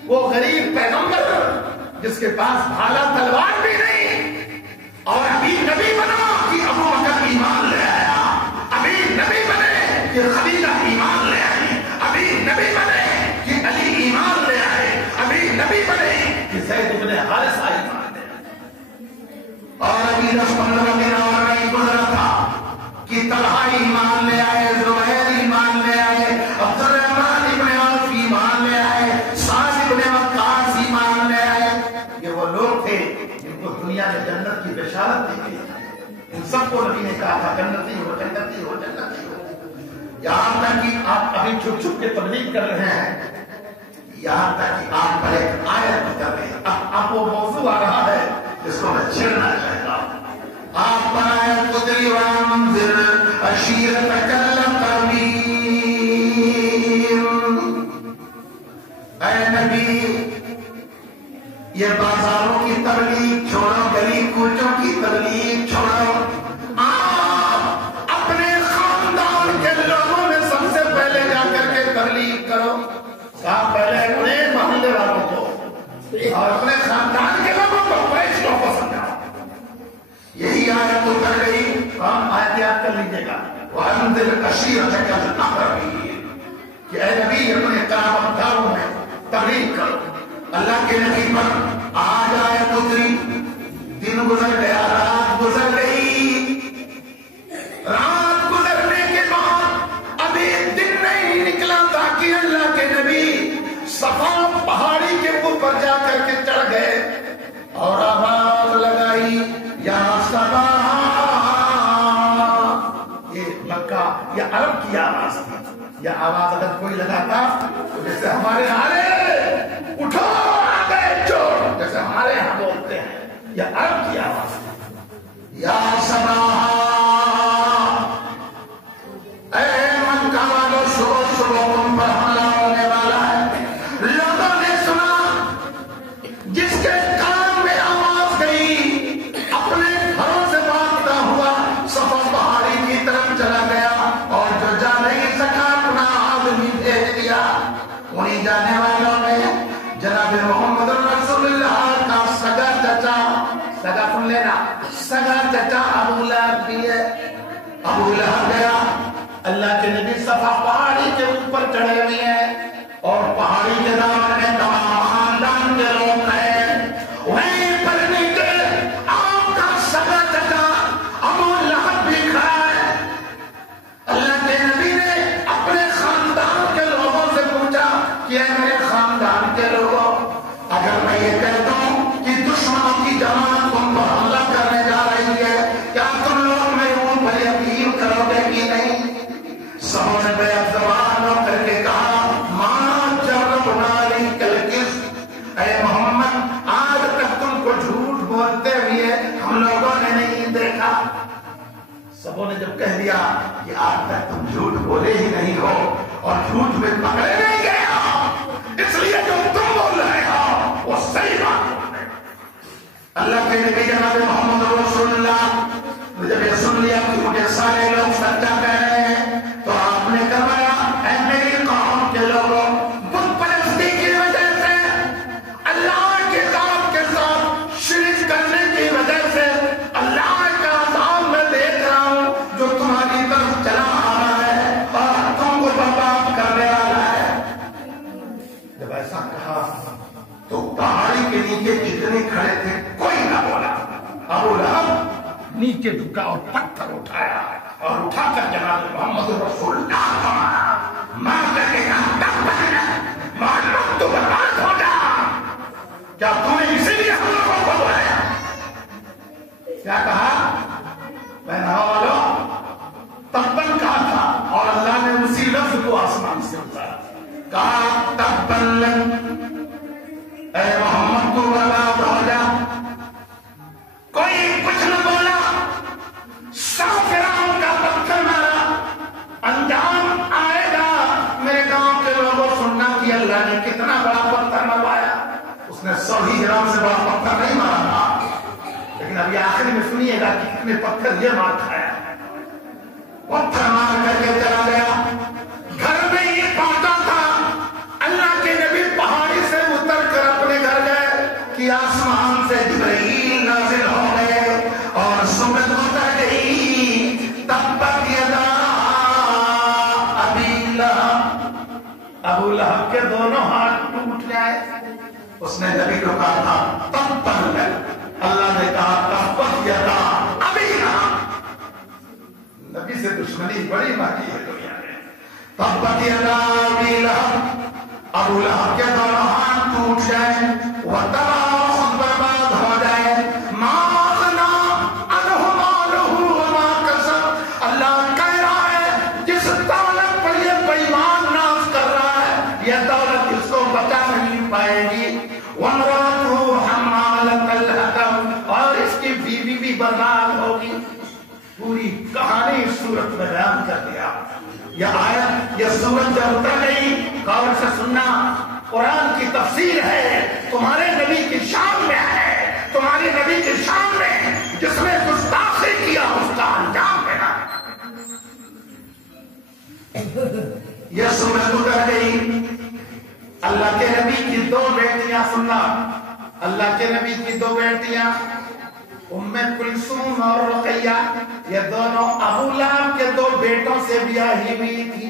وہ غریب پیغمبر جس کے پاس بھالا تلوار بھی نہیں، اور ابھی نبی بنا کہ ابو بکر ایمان لے آیا، ابھی نبی بنے کہ خدیجہ ایمان لے آئی، ابھی نبی بنے کہ علی ایمان لے آئے، ابھی نبی بنے کہ زید بن حارثہ ایمان لے آئے، اور ابھی 10-15 دن اور نہیں گزرا تھا کہ طلحہ ایمان لے آئے، زبیر ایمان لے آئے، عبد الرحمن ابن عوف ایمان لے آئے، سعد ابن وقاص ایمان لے آئے۔ یہ وہ لوگ تھے جن کو دنیا میں جنت کی بشارت دی گئی، ان سب کو نبی نے کہا تھا جنتی ہو، جنتی ہو، جنتی ہو۔ یہاں تک کہ آپ ابھی چھپ چھپ کے تبلیغ کر رہے ہیں، یہاں تک کہ آپ پر ایک آیت کر رہے ہیں، اب وہ موضوع آ رہا ہے جس کو میں چھیڑنا چاہتا ہوں۔ آپ پر آیت اتری وانذر عشیرتک الاقربین، اے نبی یہ بازاروں کی تبلیغ چھوڑو، گلی کوچوں کی تبلیغ چھوڑو، آپ اپنے خاندان کے لوگوں میں سب سے پہلے جا کر کے تبلیغ کرو۔ کہا پہلے اپنے محلے والوں کو اور اپنے خاندان کے لوگوں کو، قریشوں کو سمجھاؤ۔ یہی آیت اتر گئی، ہم آیت یاد کر لیجیے گا، وَأَنذِرْ عَشِيرَتَكَ الْأَقْرَبِينَ، کہ اے نبی اپنے قرابت داروں میں تبلیغ کرو۔ اللہ کے نبی پر آج آیت اتری، دن گزر گیا، رات گزر گئی، رات گزرنے کے بعد ابھی دن نہیں نکلا تھا کہ اللہ کے نبی صفا پہاڑی کے اوپر جا کر کے چڑھ گئے اور آواز لگائی یا صفا۔ یہ مکہ یا عرب کی آواز تھی، یہ آواز اگر کوئی لگاتا تو جیسے ہمارے نعرے اٹھو آگے چوڑ، جیسے ہمارے یہاں بولتے ہیں، یہ عرب کی آواز ہے۔ یا صبا، اے مکہ والو، صبح صبح تم پر حملہ ہونے والا ہے۔ لوگوں نے سنا، جس کے کان میں آواز گئی اپنے گھروں سے بھاگتا ہوا صفا پہاڑی کی طرف چلا گیا، اور جو جا نہیں سکا اپنا آدمی بھیج دیا۔ انہیں جانے والوں میں جناب محمد رسول اللہ کا سگا چچا، سگا سن لینا، سگا چچا ابو لہب بھی ہے۔ ابو لہب گیا، اللہ کے نبی صفا پہاڑی کے اوپر چڑھے ہوئے ہیں، اور پہاڑی کے دامن میں تمام خاندان کے لوگ ہیں، وہیں پر نیچے آپ کا سگا چچا ابو لہب بھی کھڑا ہے۔ اللہ کے نبی نے اپنے خاندان کے لوگوں آج تک تم جھوٹ بولے ہی نہیں ہو اور جھوٹ میں پکڑے نہیں گئے ہو، اس لیے جو تم بول رہے ہو وہ صحیح بات بول رہے ہو۔ اللہ کے نبی جناب محمد رسول اللہ جب یہ سن لیا کہ مجھے سارے لوگ سچا کہہ رہے ہیں تو آپ نے فرمایا اے میری قوم کے لوگوں، بت پرستی کی وجہ سے، اللہ کے ذات کے ساتھ شرک کرنے کی وجہ سے اللہ کا عذاب میں دیکھ رہا ہوں جو تمہاری طرف چلا آ رہا ہے اور تم کو برباد کرنے والا ہے۔ جب ایسا کہا تو پہاڑی کے نیچے جتنے کھڑے تھے کوئی نہ بولا۔ ابو لہب نیچے جھکا اور پتھر اٹھایا اور اٹھا کر جناب محمد رسول اللہ مار کر کے تو برباد ہو جا۔ کیا تم نے اسی لیے ہم لوگوں کو بلایا؟ کیا کہا؟ میں نہ والوں تبن کہا تھا اور اللہ نے اسی لفظ کو آسمان سے اتارا، کہا تبن اے محمد تو برباد ہو جا۔ کوئی کچھ نہ بولا، فرعون کا پتھر مارا۔ انجام آئے گا میرے گاؤں کے لوگوں سننا کہ اللہ نے کتنا بڑا پتھر مروایا۔ اس نے 100 گرام سے بڑا پتھر نہیں مارا تھا، لیکن ابھی آخر میں سنیے گا کہ کتنے پتھر یہ مار کھایا۔ پتھر مار کر کے چلا گیا، گھر میں یہ پہنچا تھا اللہ کے نبی پہاڑی سے اتر کر اپنے گھر گئے کہ آسمان سے جبرائیل نازل ہو گئے اور سورج اتر گئی۔ تبت یدا ابی لہب، ابو لہب کے دونوں ہاتھ ٹوٹ جائے۔ اس نے نبی کو کہا تھا تبت، اللہ نے کہا تبت یدا ابی لہب۔ نبی سے دشمنی بڑی ماری ہے دنیا میں۔ تبت یدا ابی لہب، ابو لہب کے دونوں ہاتھ ٹوٹ جائے، وتبع خود برباد ہو جائے۔ ما اغنی عنہ مالہ وما کسب، اللہ کہہ رہا ہے جس دولت پر یہ بے ایمان ناز کر رہا ہے یہ دولت اس کو بچا نہیں پائے گی۔ وامرأتہ حمالۃ الحطب، اور اس کی بیوی بھی برباد ہوگی۔ پوری کہانی اس صورت میں بیان کر دیا۔ یہ آیت، یہ سورت جب اتر گئی، غور سے سننا، قرآن کی تفسیر ہے، تمہارے نبی کی شان میں ہے، تمہارے نبی کی شان میں جس نے گستاخی کیا اس کا انجام دینا۔ یہ سورت اتر گئی، اللہ کے نبی کی 2 بیٹیاں، سننا، اللہ کے نبی کی 2 بیٹیاں ام کلثوم اور رقیہ، یہ دونوں ابو لہب کے 2 بیٹوں سے بیاہی ہوئی تھی۔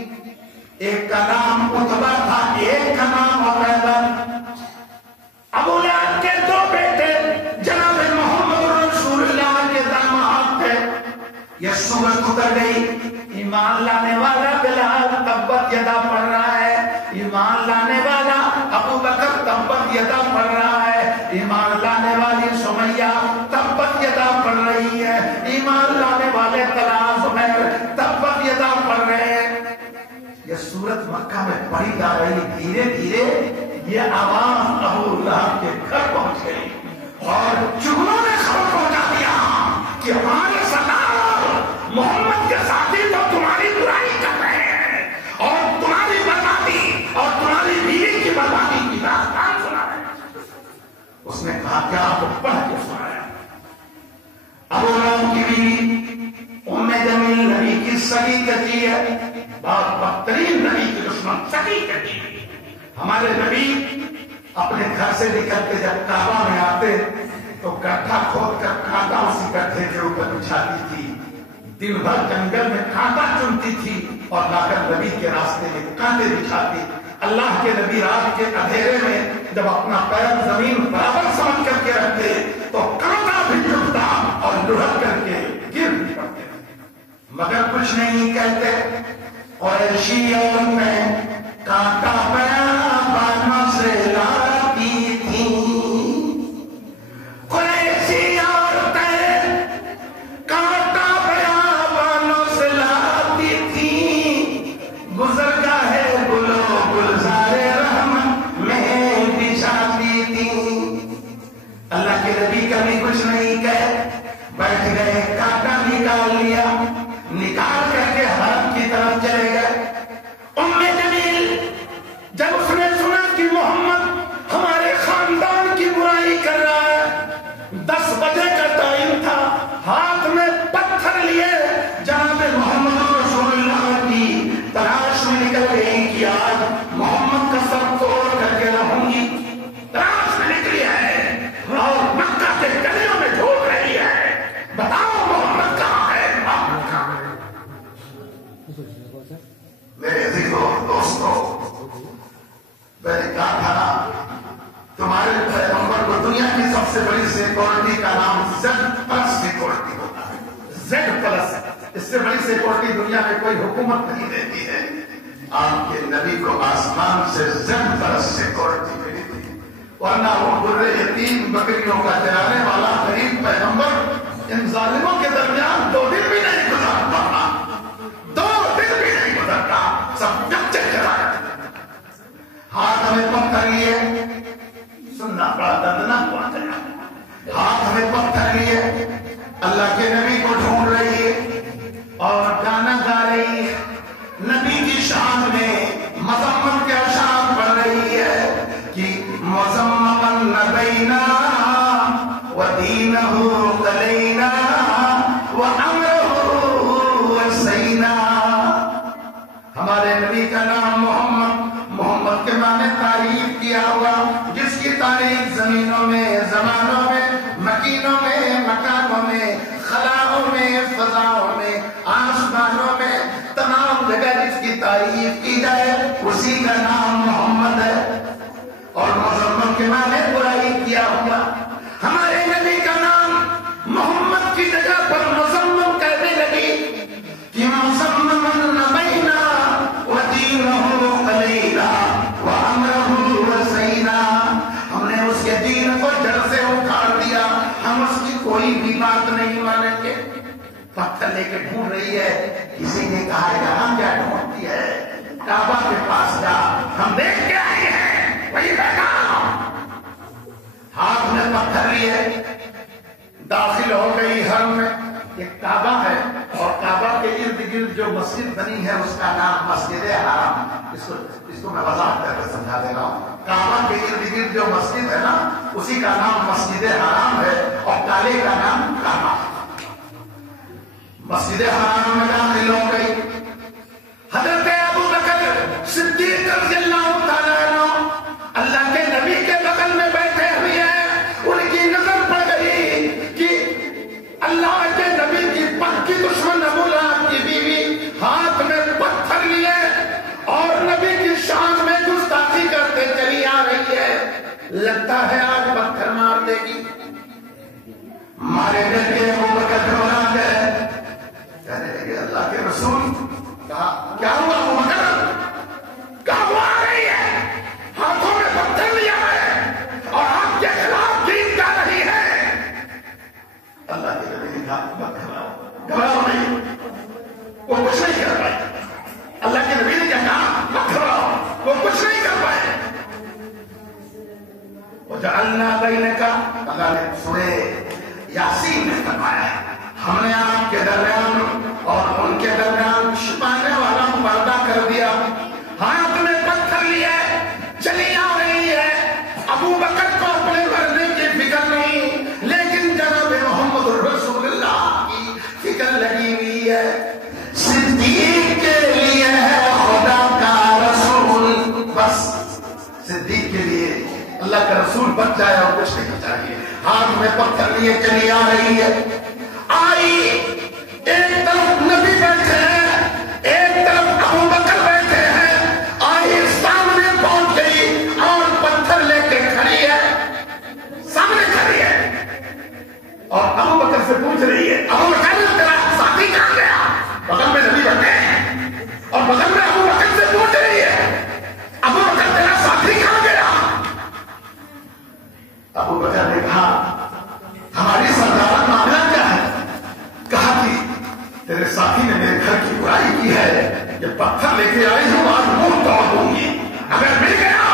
ایک کا نام عتبہ تھا، ایک کا نام عبیدہ۔ ابو لہب کے 2 بیٹے جناب محمد رسول اللہ کے داماد تھے۔ یہ سورت اتر گئی، ایمان لانے والا بلال تبت یدا پڑھ رہا ہے، ایمان لانے والا ابو بکر تبت یدا پڑھ رہا ہے، ایمان لانے والی سمیہ تبت یدا پڑھ رہی ہے، ایمان لانے والے طلحہ زبیر تبت یدا پڑھ رہے ہیں۔ یہ سورت مکہ میں پڑھی جا رہی، دھیرے دھیرے یہ آواز ابو لہب کے گھر پہنچ گئی اور چغلوں نے خبر پہنچا دیا کہ ہمارے سردار محمد کے ساتھی تو تمہاری برائی کر رہے ہیں اور تمہاری بربادی اور تمہاری بیوی کی بربادی کی داستان سنا رہے ہیں۔ اس نے کہا کیا آپ کو پڑھ کے سنایا؟ ابو لہب کی بیوی ام جمیل نبی کی سگی چچی ہے، بہت بدترین نبی کے دشمن، سگی چچی۔ ہمارے نبی اپنے گھر سے نکل کے جب کعبہ میں آتے تو گڈھا کھود کر کانٹا اسی گڈھے کے اوپر بچھاتی تھی، دن بھر جنگل میں کانٹا چنتی تھی اور لا کر نبی کے راستے میں کانٹے بچھاتی۔ اللہ کے نبی رات کے اندھیرے میں جب اپنا پیر زمین برابر سمجھ کر کے رکھتے تو کانٹا بھی چبھتا اور لڑک کر کے گر بھی پڑتے، مگر کچھ نہیں کہتے۔ قریشی عورتیں کانٹا بیابانوں سے لاتی تھیں، قریشی عورتیں کانٹا بیابانوں سے لاتی تھیں، گزرگاہ گلو گلزار رحمت میں بچھاتی تھیں۔ اللہ کے نبی کبھی کچھ نہیں کہے، بیٹھ گئے، کانٹا نکال لیا، نکال کر کے ہر میں نے کہا تھا تمہارے پیغمبر کو دنیا کی سب سے بڑی سیکورٹی کا نام زیڈ پلس سیکورٹی ہوتا ہے، زیڈ پلس، اس سے بڑی سیکورٹی دنیا میں کوئی حکومت نہیں دیتی ہے۔ آپ کے نبی کو آسمان سے زیڈ پلس سیکورٹی ملی تھی، ورنہ وہ برے یتیم بکریوں کا چرانے والا غریب پیغمبر ان ظالموں کے درمیان 2 دن بھی نہیں گزار پاتا، 2 دن بھی نہیں گزرتا، سب کچے چرایا۔ ہاتھ ہمیں پتھر لیے، سننا بڑا دردناک بات ہے، ہاتھ ہمیں پتھر لیے اللہ کے نبی کو ڈھونڈ رہی ہے اور گانا گا رہی ہے، نبی کی شان میں مذمت کے اشعار پڑھ رہی ہے کہ مذممن نبینا ودینہ قلینا وامرہ وسینا۔ ہمارے نبی کا نام محمد کے معنی تعریف کیا ہوا، جس کی تعریف زمینوں میں، زمانوں میں، مکینوں میں، مکانوں میں، خلاؤں میں، فضاؤں میں، آسمانوں میں، تمام جگہ جس کی تعریف کی جائے اسی کا نام محمد ہے۔ اور مذمت کے معنی برائی کیا ہوا، ہمارے نبی کا نام محمد کی جگہ پر مذمت کہنے لگی کہ مذممن نبینا ودینہ قلینا وامرہ وسینا۔ ہم نے اس کے دین کو جڑ سے اکھاڑ دیا، ہم اس کی کوئی بھی بات نہیں مانیں گے۔ پتھر لے کے ڈھونڈ رہی ہے، کسی نے کہا یہاں کیا ڈھونڈتی ہے، کعبہ کے پاس جا، ہم دیکھ کے آئے ہیں وہی بیٹھا۔ ہاتھ میں پتھر لیے داخل ہو گئی حرم میں، ایک کعبہ ہے اور کعبہ کے ارد گرد جو مسجد بنی ہے اس کا نام مسجد حرام۔ اس کو میں وضاحت کر کے سمجھا دے رہا ہوں۔ کعبہ کے ارد گرد جو مسجد ہے نا اسی کا نام مسجد حرام ہے اور کعبے کا نام کعبہ۔ مسجد حرام میں داخل ہو گئی، حضرت ابو بکر صدیق رضی اللہ تعالیٰ عنہ اللہ کے نبی کے بغل میں بیٹھے ہوئے ہیں، ان کی نظر پڑ گئی کہ اللہ کے نبی کی پکی دشمن ابو لہب کی بیوی ہاتھ میں پتھر لیے اور نبی کی شان میں گستاخی کرتے چلی آ رہی ہے، لگتا ہے آج پتھر مار دے گی۔ مارے ڈر کے ابو بکر گھبرا گئے، کہنے لگے اللہ کے رسول، کہا کیا ہوا ابو بکر؟ کہا وہ آ رہی ہے، ہاتھوں میں پتھر لیا ہے اور آپ کے خلاف جیت جا رہی ہے۔ اللہ کے نبی نے کہا مت گھبراؤ نہیں، وہ کچھ نہیں کر پائے۔ اللہ کے نبی نے کیا کہا؟ مت گھبراؤ، وہ کچھ نہیں کر پائے۔ وجعلنا بینک، اللہ نے سورہ یاسین میں فرمایا ہے ہم نے آپ کے درمیان اور ان کے درمیان چھپانے والا پردہ کر دیا۔ ہاتھ میں پتھر لیے چلی آ رہی ہے، ابو بکر کو اپنے مرنے کی فکر نہیں لیکن جناب محمد رسول اللہ کی فکر لگی ہوئی ہے۔ صدیق کے لیے ہے خدا کا رسول، بس صدیق کے لیے اللہ کا رسول بچ جائے اور کچھ نہیں چاہیے۔ ہاتھ میں پتھر لیے چلی آ رہی ہے، آئی ایک طرف نبی بیٹھے ہیں، ایک طرف ابو بکر بیٹھے ہیں، آئی سامنے پہنچ گئی اور پتھر لے کے کھڑی ہے، سامنے کھڑی ہے اور ابو بکر سے پوچھ رہی ہے ابو بکر تیرا ساتھی کہاں گیا؟ بغل میں نبی بیٹھے ہیں اور بغل میں ابو بکر سے پوچھ رہی ہے ابو بکر تیرا ساتھی کہاں گیا؟ ابو بکر نے کہا ہماری سردار معاملہ کیا ہے؟ کہا کہ تیرے ساتھی نے میرے گھر کی برائی کی ہے، یہ پتھر لے کے آئی ہوں، آج منہ توڑ دوں گی، اگر مل گیا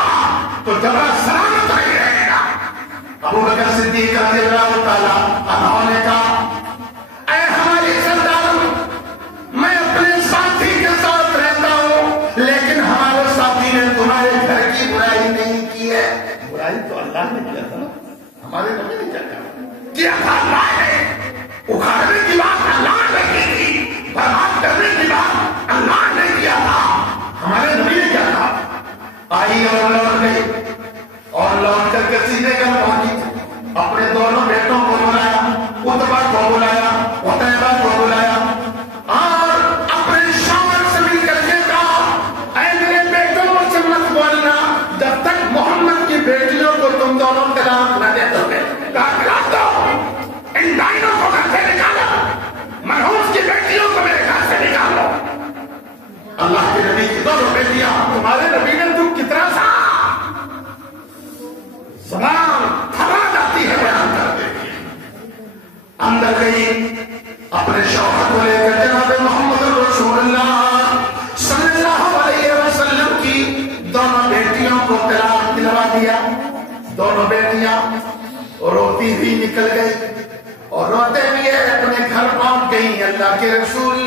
تو جبرا سلامت ہی رہے گا۔ ابو بکر صدیق رضی اللہ تعالیٰ عنہ نے کہا اے ہماری سردار، میں اپنے ساتھی کے ساتھ رہتا ہوں لیکن ہمارے ساتھی نے تمہارے گھر کی برائی نہیں کی ہے۔ برائی تو اللہ نے کیا تھا، ہمارے نبی نے کیا تھا اللہ نے، اکھاڑنے کی بات اللہ نے کی تھی، برباد کرنے کی بات اللہ نے کیا تھا، ہمارے نبی نے کیا تھا۔ آئی اور لوٹ گئی اور لوٹ کر کے سیدھے گھر پہنچی، اپنے دونوں بیٹوں کو بلایا، عتبہ کو بلایا، عتیبہ کو بلایا اور اپنے شوہر سے مل کر کے کہا اے میرے بیٹوں سے مت دونوں بیٹیاں روتی ہوئی نکل گئی اور روتے ہوئے اپنے گھر پہنچ گئی. اللہ کے رسول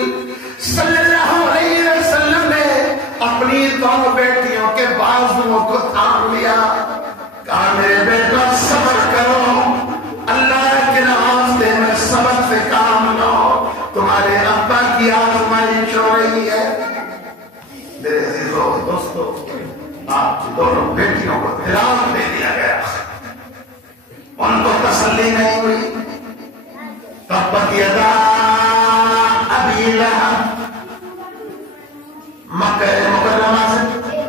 صلی اللہ علیہ وسلم نے اپنی دونوں بیٹیوں کے بازوؤں کو تھام لیا. کہا میرے بیٹا صبر کرو, اللہ کے راستے میں صبر سے کام لو, تمہارے ابا کی آزمائش ہو رہی ہے. میرے عزیزوں دوستوں, آپ کی دونوں بیٹیوں کو طلاق دے دیا گیا, ان کو تسلی نہیں ہوئی. تبت یدا ابی لہب, مکہ مکرمہ سے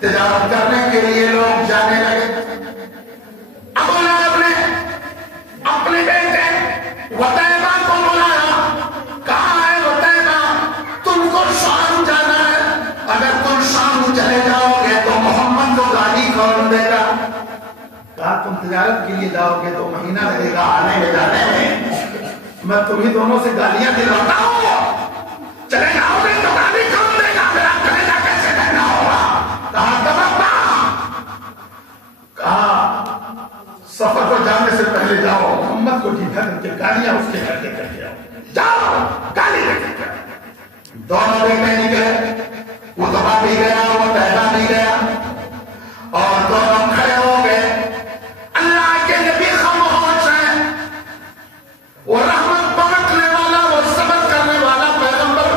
تجارت کرنے کے لیے لوگ جانے لگے. ابو لہب نے اپنے بیٹے وطیبہ کو بلایا, کہا ہے وطیبہ تم کو شام جانا ہے, اگر تم شام چلے جاؤ گے تو محمد کو گالی کون دے گا؟ کہا تم تجارت کے لیے جاؤ گے تو مہینہ لگے گا آنے میں جانے میں, میں تمہیں دونوں سے گالیاں دلواتا ہوں, چلے جاؤ گے تو گالی کون دے گا؟ میرا کلیجہ کیسے دینا ہوگا؟ کہا تبتا, کہا سفر کو جانے سے پہلے جاؤ محمد کو جیتا کر کے گالیاں اس کے گھر کے کر کے آؤ, جاؤ گالی لے کر. دونوں بیٹے نکلے, اتبا بھی گیا وہ تہبا بھی گیا, اور دونوں کھڑے ہو گئے. اللہ کے نبی خاموش ہیں, وہ رحمت بانٹنے والا, وہ صبر کرنے والا پیغمبر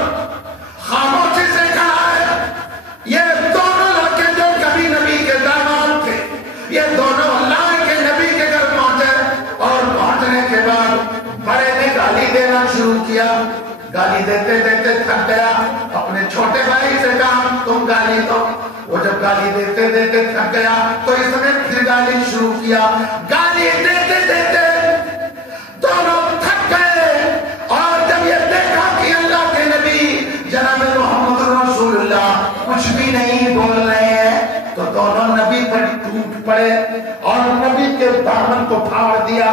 خاموشی سے کھڑا ہے. یہ دونوں لڑکے جو کبھی نبی کے داماد تھے, یہ دونوں اللہ کے نبی کے گھر پہنچے, اور پہنچنے کے بعد بڑے نے گالی دینا شروع کیا. گالی دیتے دیتے تھک گیا, اپنے چھوٹے بھائی سے کہا تم گالی دو. وہ جب گالی دیتے دیتے تھک گیا تو اس نے پھر گالی شروع کیا. گالی دیتے دیتے دونوں تھک گئے, اور جب یہ دیکھا کہ اللہ کے نبی جناب محمد رسول اللہ کچھ بھی نہیں بول رہے ہیں, تو دونوں نبی پر ٹوٹ پڑے اور نبی کے دامن کو پھاڑ دیا.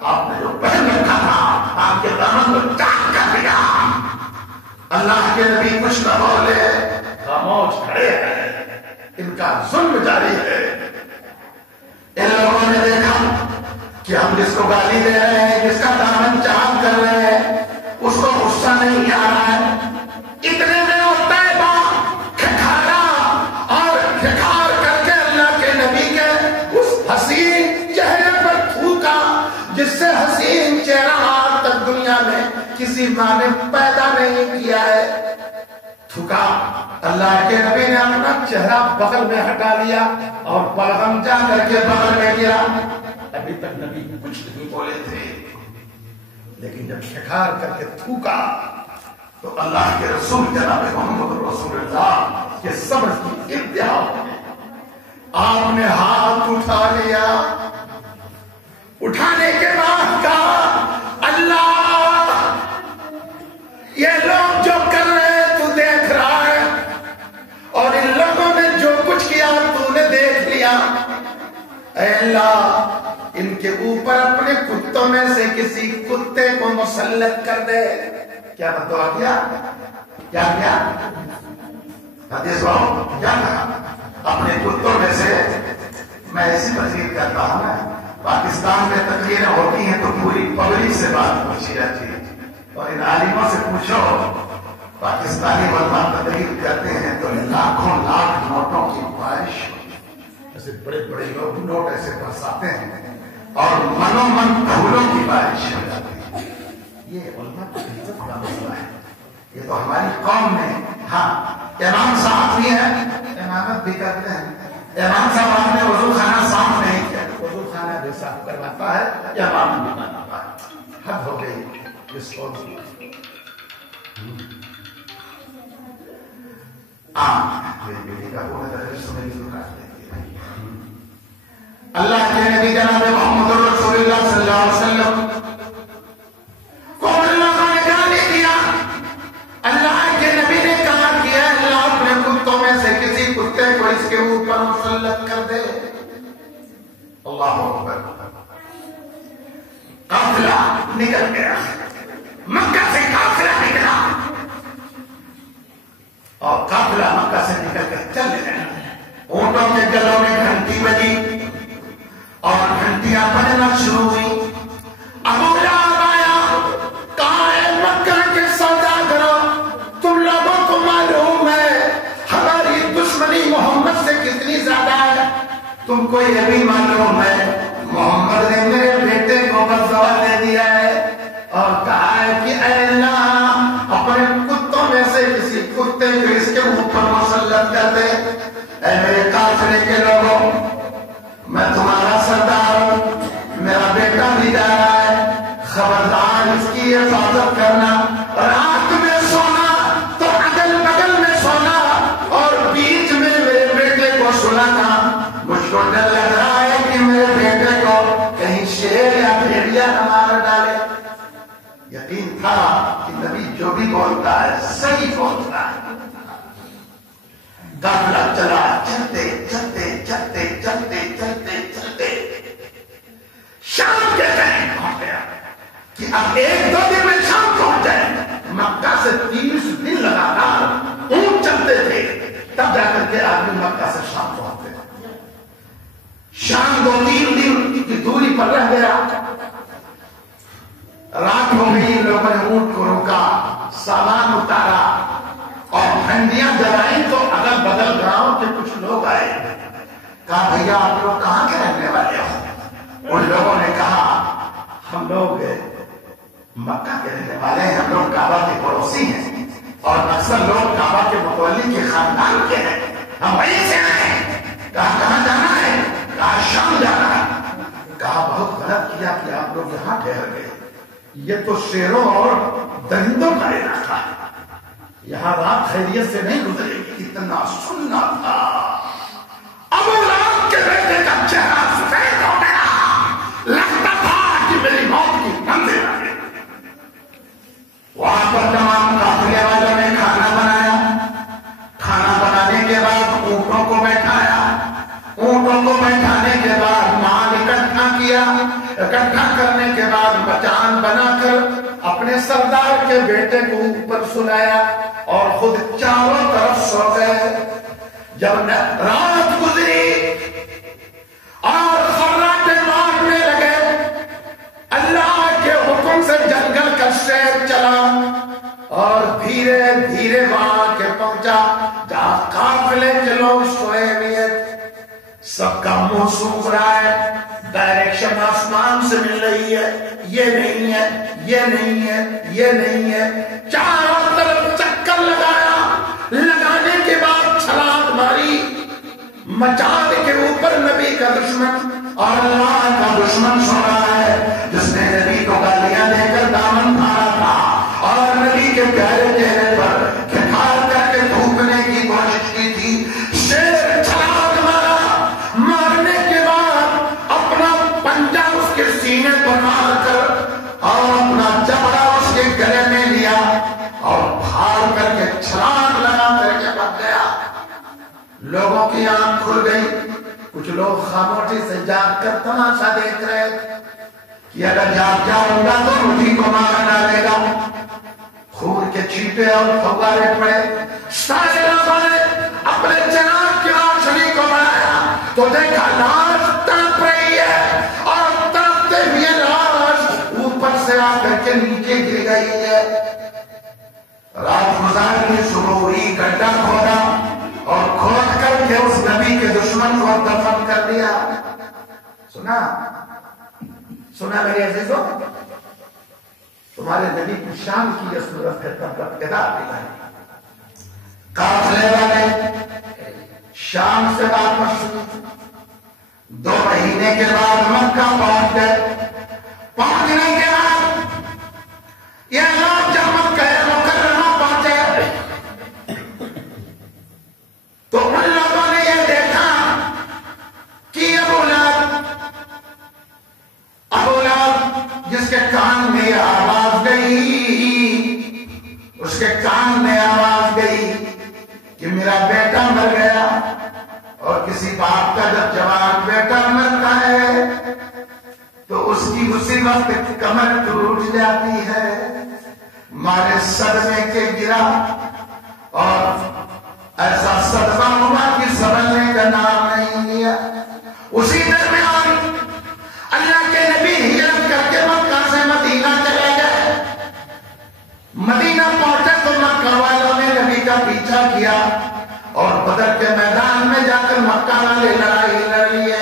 آپ نے جو پہن رکھا تھا آپ کے دامن کو چاک کر دیا. اللہ کے نبی کچھ نہ بولے, خاموش کھڑے ہیں, ان کا ظلم جاری ہے. ان لوگوں نے دیکھا کہ ہم جس کو گالی دے رہے ہیں, جس کا دامن چاک کر رہے ہیں, اس کو غصہ نہیں آ رہا ہے. اتنے میں وہ طیبہ کھکھارا اور کھکھار کر کے اللہ کے نبی کے اس حسین چہرے پر تھوکا, جس سے حسین چہرہ آج تک دنیا میں کسی ماں نے پیدا نہیں کیا ہے. تھوکا, اللہ کے نبی نے اپنا چہرہ بغل میں ہٹا لیا اور بلغم جا کر کے بغل میں گیا. ابھی تک نبی کچھ نہیں بولے تھے, لیکن جب کھکھار کر کے تھوکا تو اللہ کے رسول جناب محمد رسول اللہ کے صبر کی انتہا ہو گئی. آپ نے ہاتھ اٹھا لیا, اٹھانے کے بعد کہا اللہ یہ لوگ جو کر رہے ہیں تو دیکھ رہا ہے, اور ان لوگوں نے جو کچھ کیا تو نے دیکھ لیا. اے اللہ ان کے اوپر اپنے کتوں میں سے کسی کتے کو مسلط کر دے. کیا بدعا کیا؟ کیا کیا حدیث بھاؤ کیا کہا؟ اپنے کتوں میں سے. میں ایسی تقریر کرتا ہوں نا, پاکستان میں تقریریں ہوتی ہیں تو پوری پبلک سے بات پوچھی جاتی ہے, اور ان عالموں سے پوچھو پاکستانی علماء تقریر کرتے ہیں تو لاکھوں لاکھ نوٹوں کی بارش, ایسے بڑے بڑے لوگ نوٹ ایسے برساتے ہیں اور منو من پھولوں کی بارش ہو جاتی ہے. یہ علماء کی عزت کا مسئلہ ہے. یہ تو ہماری قوم میں, ہاں امام صاحب بھی ہیں, امامت بھی کرتے ہیں. امام صاحب آپ نے وضو خانہ صاف نہیں کیا, وضو خانہ بھی صاف کرواتا ہے, امام بھی بناتا ہے. حد ہو گئی اس قوم کی. اللہ کے نبی جناب محمد رسول اللہ صلی اللہ علیہ وسلم کو اللہ نے گالی دیا. اللہ کے نبی نے کہا کہ اللہ اپنے کتوں میں سے کسی کتے کو اس کے اوپر مسلط کر دے. اللہ اکبر. قافلہ نکل گیا, مکہ سے قافلہ نکلا, اور قافلہ مکہ سے نکل کر چل گیا. اونٹوں کے گلوں میں گھنٹی بجی, تم کو یہ بھی معلوم ہے محمد نے میرے بیٹے کو بددعا دے دیا ہے اور کہا ہے کہ اے اللہ اپنے کتوں میں سے کسی کتے کو اس کے اوپر مسلط کر دے۔ اے میرے قافلے کے لوگوں، میں تمہارا سردار ہوں، میرا بیٹا بھی جا رہا ہے، خبردار اس کی حفاظت کرنا، رات میں سونا تو اگل بگل میں سونا اور بیچ میں میرے بیٹے کو سلانا۔ مجھ کو ڈر لگ رہا ہے کہ میرے بیٹے کو کہیں شیر یا بھیڑیا نہ مار ڈالے۔ یقین تھا کہ نبی جو بھی بولتا ہے صحیح بولتا ہے۔ قافلہ چلا، چلتے چلتے چلتے چلتے چلتے چلتے شام کے ٹائم پہنچ گیا کہ اب ایک دو دن میں شام پہنچ جائے۔ مکہ سے 30 دن لگاتار اونٹ چلتے تھے، تب جا کر کے آدمی مکہ سے شام پہنچتے۔ شام 2-3 دن کی دوری پر رہ گیا۔ رات ہو گئی، لوگوں نے اونٹ کو روکا، سامان اتارا اور ہنڈیاں جلائیں تو اگل بگل گاؤں کے کچھ لوگ آئے۔ کہا بھیا آپ لوگ کہاں کے رہنے والے ہو؟ ان لوگوں نے کہا ہم لوگ مکہ کے رہنے والے ہیں، ہم لوگ کعبہ کے پڑوسی ہیں اور اکثر لوگ کعبہ کے متولی کے خاندان کے ہیں، ہم وہیں سے آئے ہیں۔ کہا کہاں جانا ہے؟ کہا شام جانا ہے۔ کہا بہت غلط کیا کہ آپ لوگ یہاں ٹھہر گئے، یہ تو شیروں اور درندوں کا علاقہ ہے، یہاں رات خیریت سے نہیں گزرے گی۔ اتنا سننا تھا۔ ابو لہب کے بیٹے کا چہرہ سفید ہو گیا، لگتا تھا کہ میری موت کی منزل آ گئی۔ وہاں پر تمام قافلے والوں نے کھانا بنایا، کھانا بنانے کے بعد اونٹوں کو بیٹھایا، اونٹوں کو بیٹھانے کے بعد مال اکٹھا کیا، اکٹھا کرنے کے بعد مچان بنا کر اپنے سردار کے بیٹے کو اوپر سلایا اور خود چاروں طرف سو گئے۔ جب رات گزری اور خراٹے مارنے لگے، اللہ کے حکم سے جنگل کا شیر چلا اور دھیرے دھیرے وہاں کے پہنچا جہاں قافلے کے لوگ سوئے ہوئے، سب کا منہ سوکھ رہا ہے، ڈائریکشن آسمان سے مل رہی ہے، یہ نہیں ہے، یہ نہیں ہے، یہ نہیں ہے۔ چاروں طرف چکر لگایا، لگانے کے بعد چھلانگ ماری۔ مچان کے اوپر نبی کا دشمن اور اللہ کا دشمن سو رہا ہے، جس نے نبی کو گالیاں دے کر دامن مارا تھا اور نبی کے پیارے چہرے پر کھٹار کر کے تھوکنے کی کوشش کی تھی۔ شیر چھلانگ مارا، مارنے کے بعد اپنا پنجہ اس کے سینے پر مار کر اور اپنا جبڑا اس کے گلے میں لیا اور بھاگ کر کے چھلانگ لگا کر کے بچ گیا۔ لوگوں کی آنکھ کھل گئی، کچھ لوگ خاموشی سے جاگ کر تماشا دیکھ رہے کہ اگر جاگ جاؤں گا تو مجھے کو مار ڈالے گا۔ خون کے چھینٹے اور پھوارے پڑے، سارے لوگوں نے اپنے جناب کی روشنی کو بڑھایا تو دیکھا لاش تڑپ رہی ہے اور تڑپتے ہوئے لاش اوپر سے آ کر کے نیچے گر گئی ہے۔ رات گزار نے صبح ہوئی، گڈھا کھودا اور کھود کر کے اس نبی کے دشمن کو دفن کر دیا۔ سنا میرے عزیزوں، تمہارے نبی کی شان کی یہ صورت ہے، تب ابتدا ملا ہے۔ قافلے والے شام سے واپس 2 مہینے کے بعد مکہ پہنچ گئے۔ پہنچنے کے بعد یہ لوگ جب مکہ مکرمہ پہنچے تو ان لوگوں نے یہ دیکھا کہ ابو لہب جس کے کان میں آواز گئی، اس کے کان میں آواز گئی کہ میرا بیٹا مر گیا، اور کسی باپ کا جب جوان بیٹا مرتا ہے تو اس کی اسی وقت کمر ٹوٹ جاتی ہے۔ مارے صدمے کے گرا اور ایسا صدمہ ہوا کہ سنبھلنے کا نام نہیں لیا۔ اسی درمیان اللہ کے نبی ہجرت کر کے مکہ سے مدینہ چلے گئے۔ مدینہ پہنچے تو مکہ والوں نے نبی کا پیچھا کیا اور بدر کے میدان میں جا کر مکہ والے لڑائی لڑ لیے۔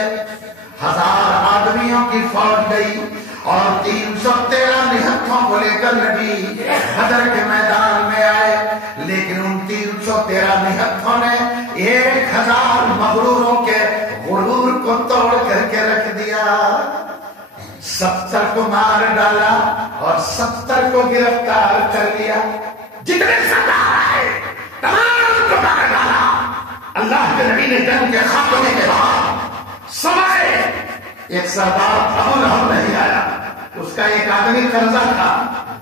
کی فوج گئی اور 313 نہتوں کو لے کر نبی بدر کے میدان میں آئے، لیکن ان 313 نہتوں نے 1000 مغروروں کے غرور کو توڑ کر کے رکھ دیا، 70 کو مار ڈالا اور 70 کو گرفتار کر لیا، جتنے سردار آئے تمام کو مار ڈالا۔ اللہ کے نبی نے جنگ کے ختم ہونے کے بعد سمائے ایک سردار ابو لہب نہیں آیا، اس کا ایک آدمی قرضہ تھا،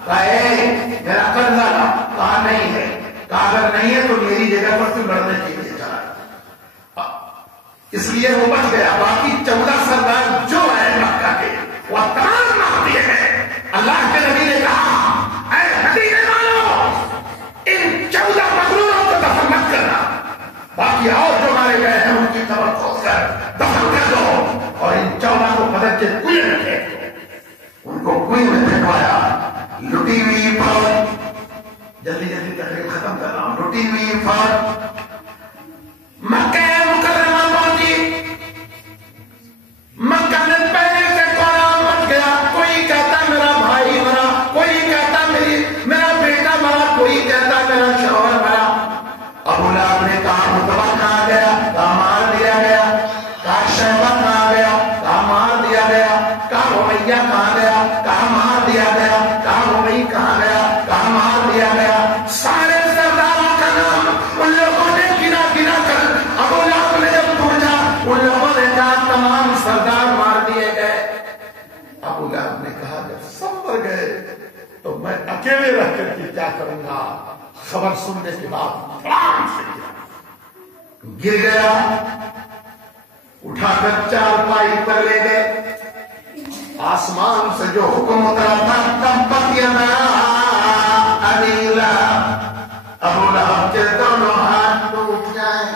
کہا اے میرا قرضہ لا، کہا نہیں ہے، کہا اگر نہیں ہے تو میری جگہ پر تو لڑنے کے لیے چلا، اس لیے وہ بچ گیا۔ باقی 14 سردار جو ہے مکہ کے وہ تمام مار دیے گئے۔ اللہ کے نبی نے کہا اے مدینے والوں، ان 14 مغروروں کو دفن مت کرنا، باقی اور جو مارے گئے ہیں ان کی قبر کھود کر دفن کر دو، اور ان 14 کو بدر کے کنویں میں پھینک دو۔ ان کو کنویں میں پھینکوایا، لٹی ہوئی فوج، جلدی جلدی تقریر ختم کر رہا ہوں، لٹی ہوئی فوج مکہ مکرمہ پہنچی، مکہ میں پہلے سے قرآن مچ گیا، کوئی کہتا میرا بھائی مرا، کوئی کہتا میرا بیٹا مرا، کوئی کہتا میرا شوہر مرا۔ ابو لہب نے کہا متبا کہاں گیا، کہا مار دیا گیا، کہا شیبہ کہاں گیا، کہا مار دیا گیا، کہا امیہ کہاں گیا، کہا مار دیا گیا، کہا امی کہاں گیا، کہا مار دیا گیا۔ سارے سرداروں کا نام ان لوگوں نے گنا گنا کر ابو لہب نے جب پوچھا، ان لوگوں نے کہا تمام سردار مار دیے گئے۔ ابو لہب نے کہا جب سب مر گئے تو میں اکیلے رہ کر کے کیا کروں گا؟ خبر سننے کے بعد گر گیا، اٹھا کر چارپائی پر لے گئے، آسمان سے جو حکم اترا تھا تبت یدا ابی لہب، ابو لہب کے دونوں ہاتھ ٹوٹ جائیں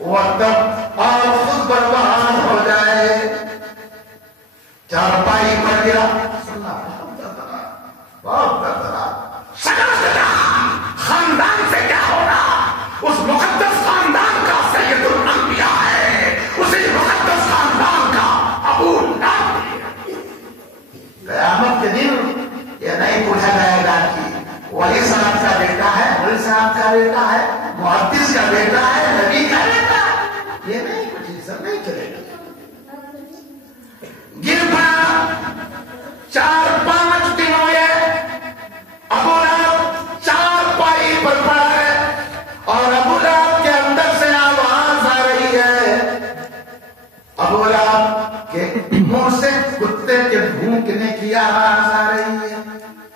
وہ تب اور خود برباد ہو جائے۔ چارپائی پر گرا، بہت دردنا، خاندان سے کیا ہوگا؟ اس مقدس خاندان کا سید الانبیاء ہے، اسی مقدس خاندان کا ابو لہب ہے۔ قیامت کے دن یہ نہیں پوچھا جائے گا کہ ولی صاحب کا بیٹا ہے، ولی صاحب کا بیٹا ہے، محدث کا بیٹا ہے، نبی کا بیٹا ہے، یہ نہیں، کچھ یہ سب نہیں چلے گا۔ گر پڑا، 4-5 دن ہوئے، ابو لہب چارپائی پر پڑا ہے اور ابو لہب کے اندر سے آواز آ رہی ہے، ابو لہب کے منہ سے کتے کے بھونکنے کی آواز آ رہی ہے۔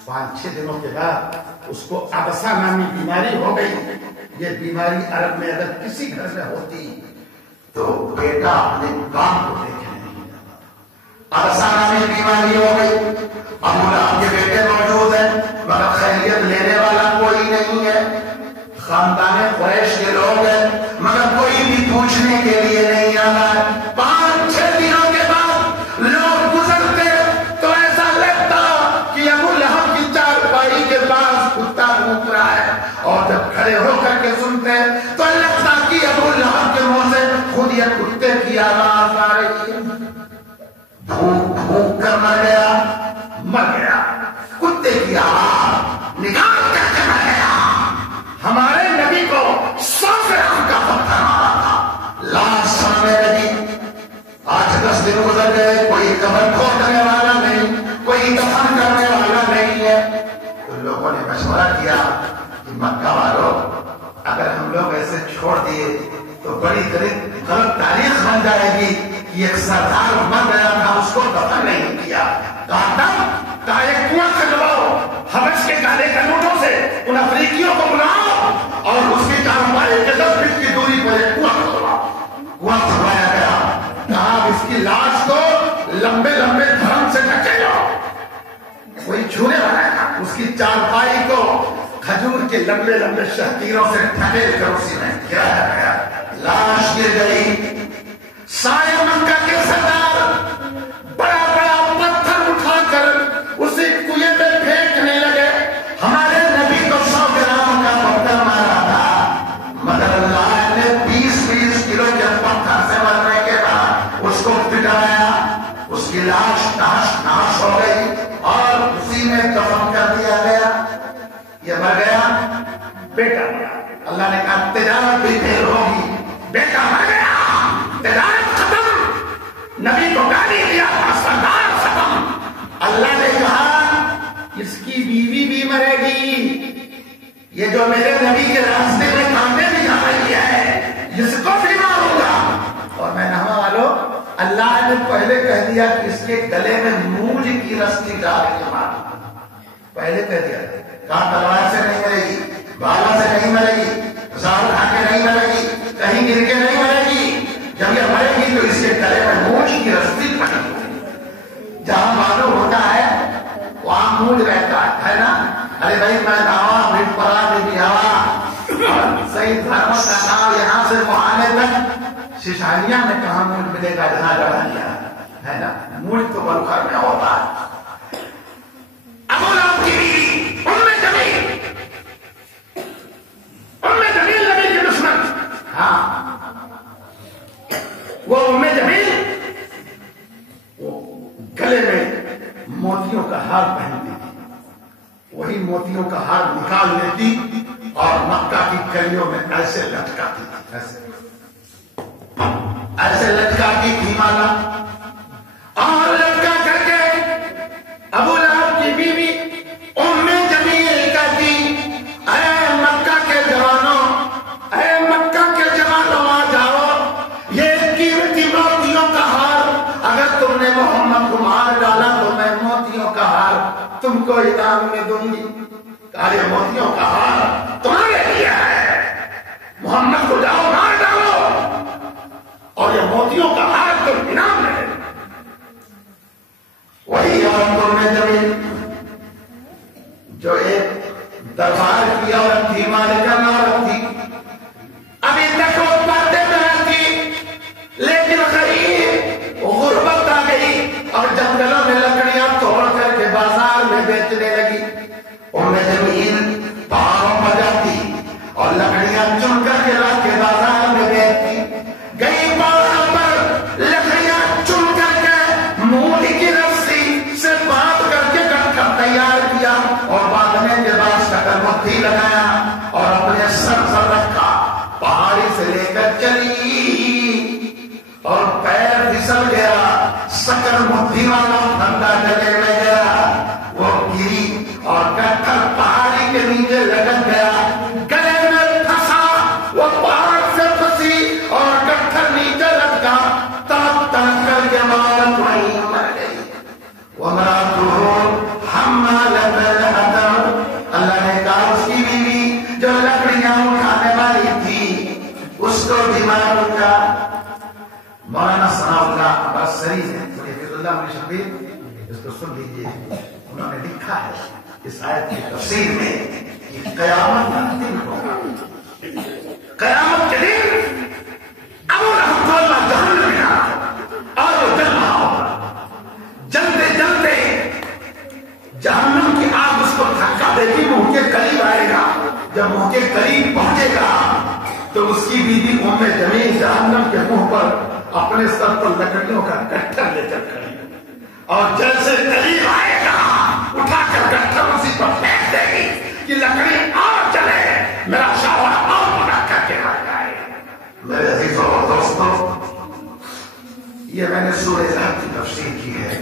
5-6 دنوں کے بعد اس کو عبسہ نامی بیماری ہو گئی۔ یہ بیماری عرب میں اگر کسی گھر میں ہوتی تو بیٹا اپنے کام کو دیکھنے نہیں جاتا۔ عبسہ نامی بیماری ہو گئی، ابو لہب کے بیٹے موجود ہیں مگر خیریت لینے والا کوئی نہیں ہے، خاندان قریش کے لوگ ہیں مگر کوئی بھی پوچھنے کے لیے نہیں آتا ہے۔ 5-6 دنوں کے بعد لوگ گزرتے تو ایسا لگتا کہ ابو لہب کی چارپائی کے پاس کتا بھونک رہا ہے، اور جب کھڑے ہو کر کے سنتے تو لگتا کہ ابو لہب کے منہ سے خود یہ کتے کی آواز آ رہی ہے۔ بھونک بھونک کر مر گیا، کتے کی آواز نکال کر کے مر گیا۔ ہمارے نبی کو 100 گرام کا پتھر مارا تھا، لاش سامنے لگی۔ 8-10 دن گزر گئے، کوئی قبر کھودنے والا نہیں، کوئی دفن کرنے والا نہیں ہے۔ تو لوگوں نے مشورہ کیا کہ مکہ والوں، اگر ہم لوگ ایسے چھوڑ دیے تو بڑی غلط تاریخ بن جائے گی کہ ایک سردار مر گیا تھا، اس کو دفن نہیں کیا۔ کہا ایک کنواں کھدواؤ، حبش کے کالے کنوٹوں سے ان افریقیوں کو بلاؤ اور اس کی کارروائی کے 10 فٹ کی دوری پر ایک کنواں کھدواؤ۔ کنواں کھدوایا گیا، کہا اس کی لاش کو لمبے لمبے دھرم سے ڈھکے جاؤ، کوئی چھونے والا تھا، اس کی چارپائی کو کھجور کے لمبے لمبے شہتیروں سے ڈھکیل کر اسی میں گرایا گیا۔ لاش گر گئی، سارے مکہ کے سردار بڑا بڑا پتھر اٹھا کر اسی کنویں میں پھینکنے لگے۔ ہمارے نبی کو 100 گرام کا پتھر مارا تھا مگر اللہ نے 20-20 کلو کے پتھر سے مارنے کے بعد اس کو پٹایا، اس کی لاش جو میرے نبی کے راستے میں کانٹے بھی کھا رہی ہے اس کو بھی ماروں گا. اور میں نہ والو اللہ نے پہلے کہہ دیا کہ اس کے گلے میں مونج کی رسی ڈال کے مار. پہلے کہہ دیا کہاں تلوار سے نہیں مرے گی, بالا سے نہیں مرے گی, زہر کھا کے نہیں مرے گی, کہیں گر کے نہیں مرے گی. جب یہ مرے گی تو اس کے گلے میں مونج کی رسی پڑی. جہاں معلوم ہوتا ہے وہاں مونج رہتا ہے نا. ارے بھائی میں دعوا مٹ پڑا بھی آوا صحیح دھرم کا نام یہاں سے مہانے تک ششانیہ میں کہاں مونج ملے گا جہاں جڑانیہ ہے نا. مونج تو بلخر میں ہوتا ہے. ابو لہب کی بیوی ام جمیل نبی کی دشمن. ہاں وہ ام جمیل گلے میں موتیوں کا ہار پہنتی تھی. وہی موتیوں کا ہار نکال لیتی اور مکہ کی گلیوں میں ایسے لٹکاتی تھی, ایسے لٹکاتی تھی مالا. اور لٹکا کر کے ابو لہب کی بیوی ام جمیل کہتی اے مکہ کے جوانوں, اے مکہ کے جوانوں آ جاؤ, یہ قیمتی موتیوں کا ہار اگر تم نے محمد کو مار ڈالا تو میں موتیوں کا ہار تم کو انعام میں دوں گی. یہ موتیوں کا ہار تمہارے لیے ہے, محمد کو جاؤ مار ڈالو اور یہ موتیوں کا ہار تم انعام میں دے. وہی عورت ام جمیل جو ایک دربار کی عورت تھی, مالکن عورت تھی, ابھی تک وہ پردے میں رہتی, لیکن قریب غربت آ گئی اور جنگلوں میں لکڑیاں توڑ کر کے بازار میں بیچنے لگی. ام جمیل پہاڑوں پر جاتی اور لکڑیاں چن کر کے لا کے بازار میں بیچتی. گئی پہاڑوں پر لکڑیاں چن کر کے مونج کی رسی سے باندھ کر کے گٹھا تیار کیا اور باندھنے کے بعد شکر مٹھی لگایا اور اپنے سر پر رکھا. پہاڑی سے لے کر چلی اور پیر پھسل گیا, شکر مٹھی والا پھندا گلے میں گیا, وہ گری اور گٹھا پہاڑی کے نیچے لگن گیا, گلے میں پھنسا, وہ پہاڑ سے پھنسی اور گٹھا نیچے لگا, تڑپ تڑپ کر کے عورت وہیں مر گئی. وَامْرَأَتُهُ حَمَّالَةَ الْحَطَبِ, اللہ نے کہا اس کی بیوی جو لکڑیاں اٹھانے والی تھی اس کو بھی مار دیا. مولانا ثناء اللہ عباسری نے حفظ اللہ علیہ شبیر اس کو سن لیجیے, انہوں نے لکھا ہے اس آیت کی تفسیر میں کہ قیامت کا دن ہوگا, قیامت کے دن ابو لہب کو اللہ جہنم میں ڈالا اور وہ جل رہا ہوگا. جلتے جلتے جہنم کی آگ اس کو دھکا دیتی, منہ کے قریب آئے گا. جب منہ کے قریب پہنچے گا تو اس کی بیوی ام جمیل جہنم کے منہ پر اپنے سر پر لکڑیوں کا گٹھر لے کر کھڑی, اور جیسے قریب آئے گا اٹھا کر گٹھر اسی پر پھینک دے گی کہ لکڑی اور چلے, میرا شوہر اور بنا کر کے مر جائے. میرے عزیزوں اور دوستوں, یہ میں نے سورہ لہب کی تفسیر کی ہے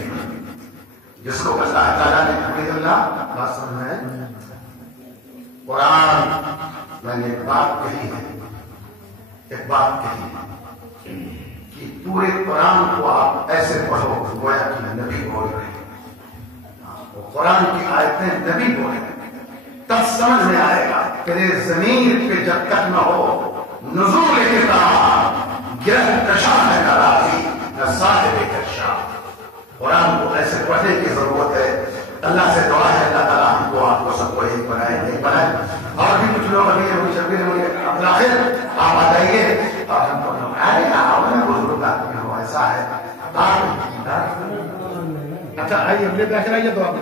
جس کو اللہ تعالیٰ نے حمید اللہ بات سمجھا ہے. قرآن میں نے ایک بات کہی ہے کہ پورے قرآن کو آپ ایسے پڑھو گویا کہ نبی بول رہے ہیں. وہ قرآن کی آیتیں نبی بولے تب سمجھ میں آئے گا. تیرے زمین پہ جب تک نہ ہو نزول کتاب, گرہ کشا ہے نہ راضی نہ صاحب کشا. قرآن کو ایسے پڑھنے کی ضرورت ہے. اللہ سے دعا ہے اللہ تعالیٰ ہم کو آپ کو سب کو ایک بنائے, ایک بنائے. اور بھی کچھ لوگ ابھی شبیر ہوئے اپلاخر آپ آ جائیے اور ہم کو بزرگ آدمی ہو ایسا ہے. اچھا آئیے, آئیے تو آپ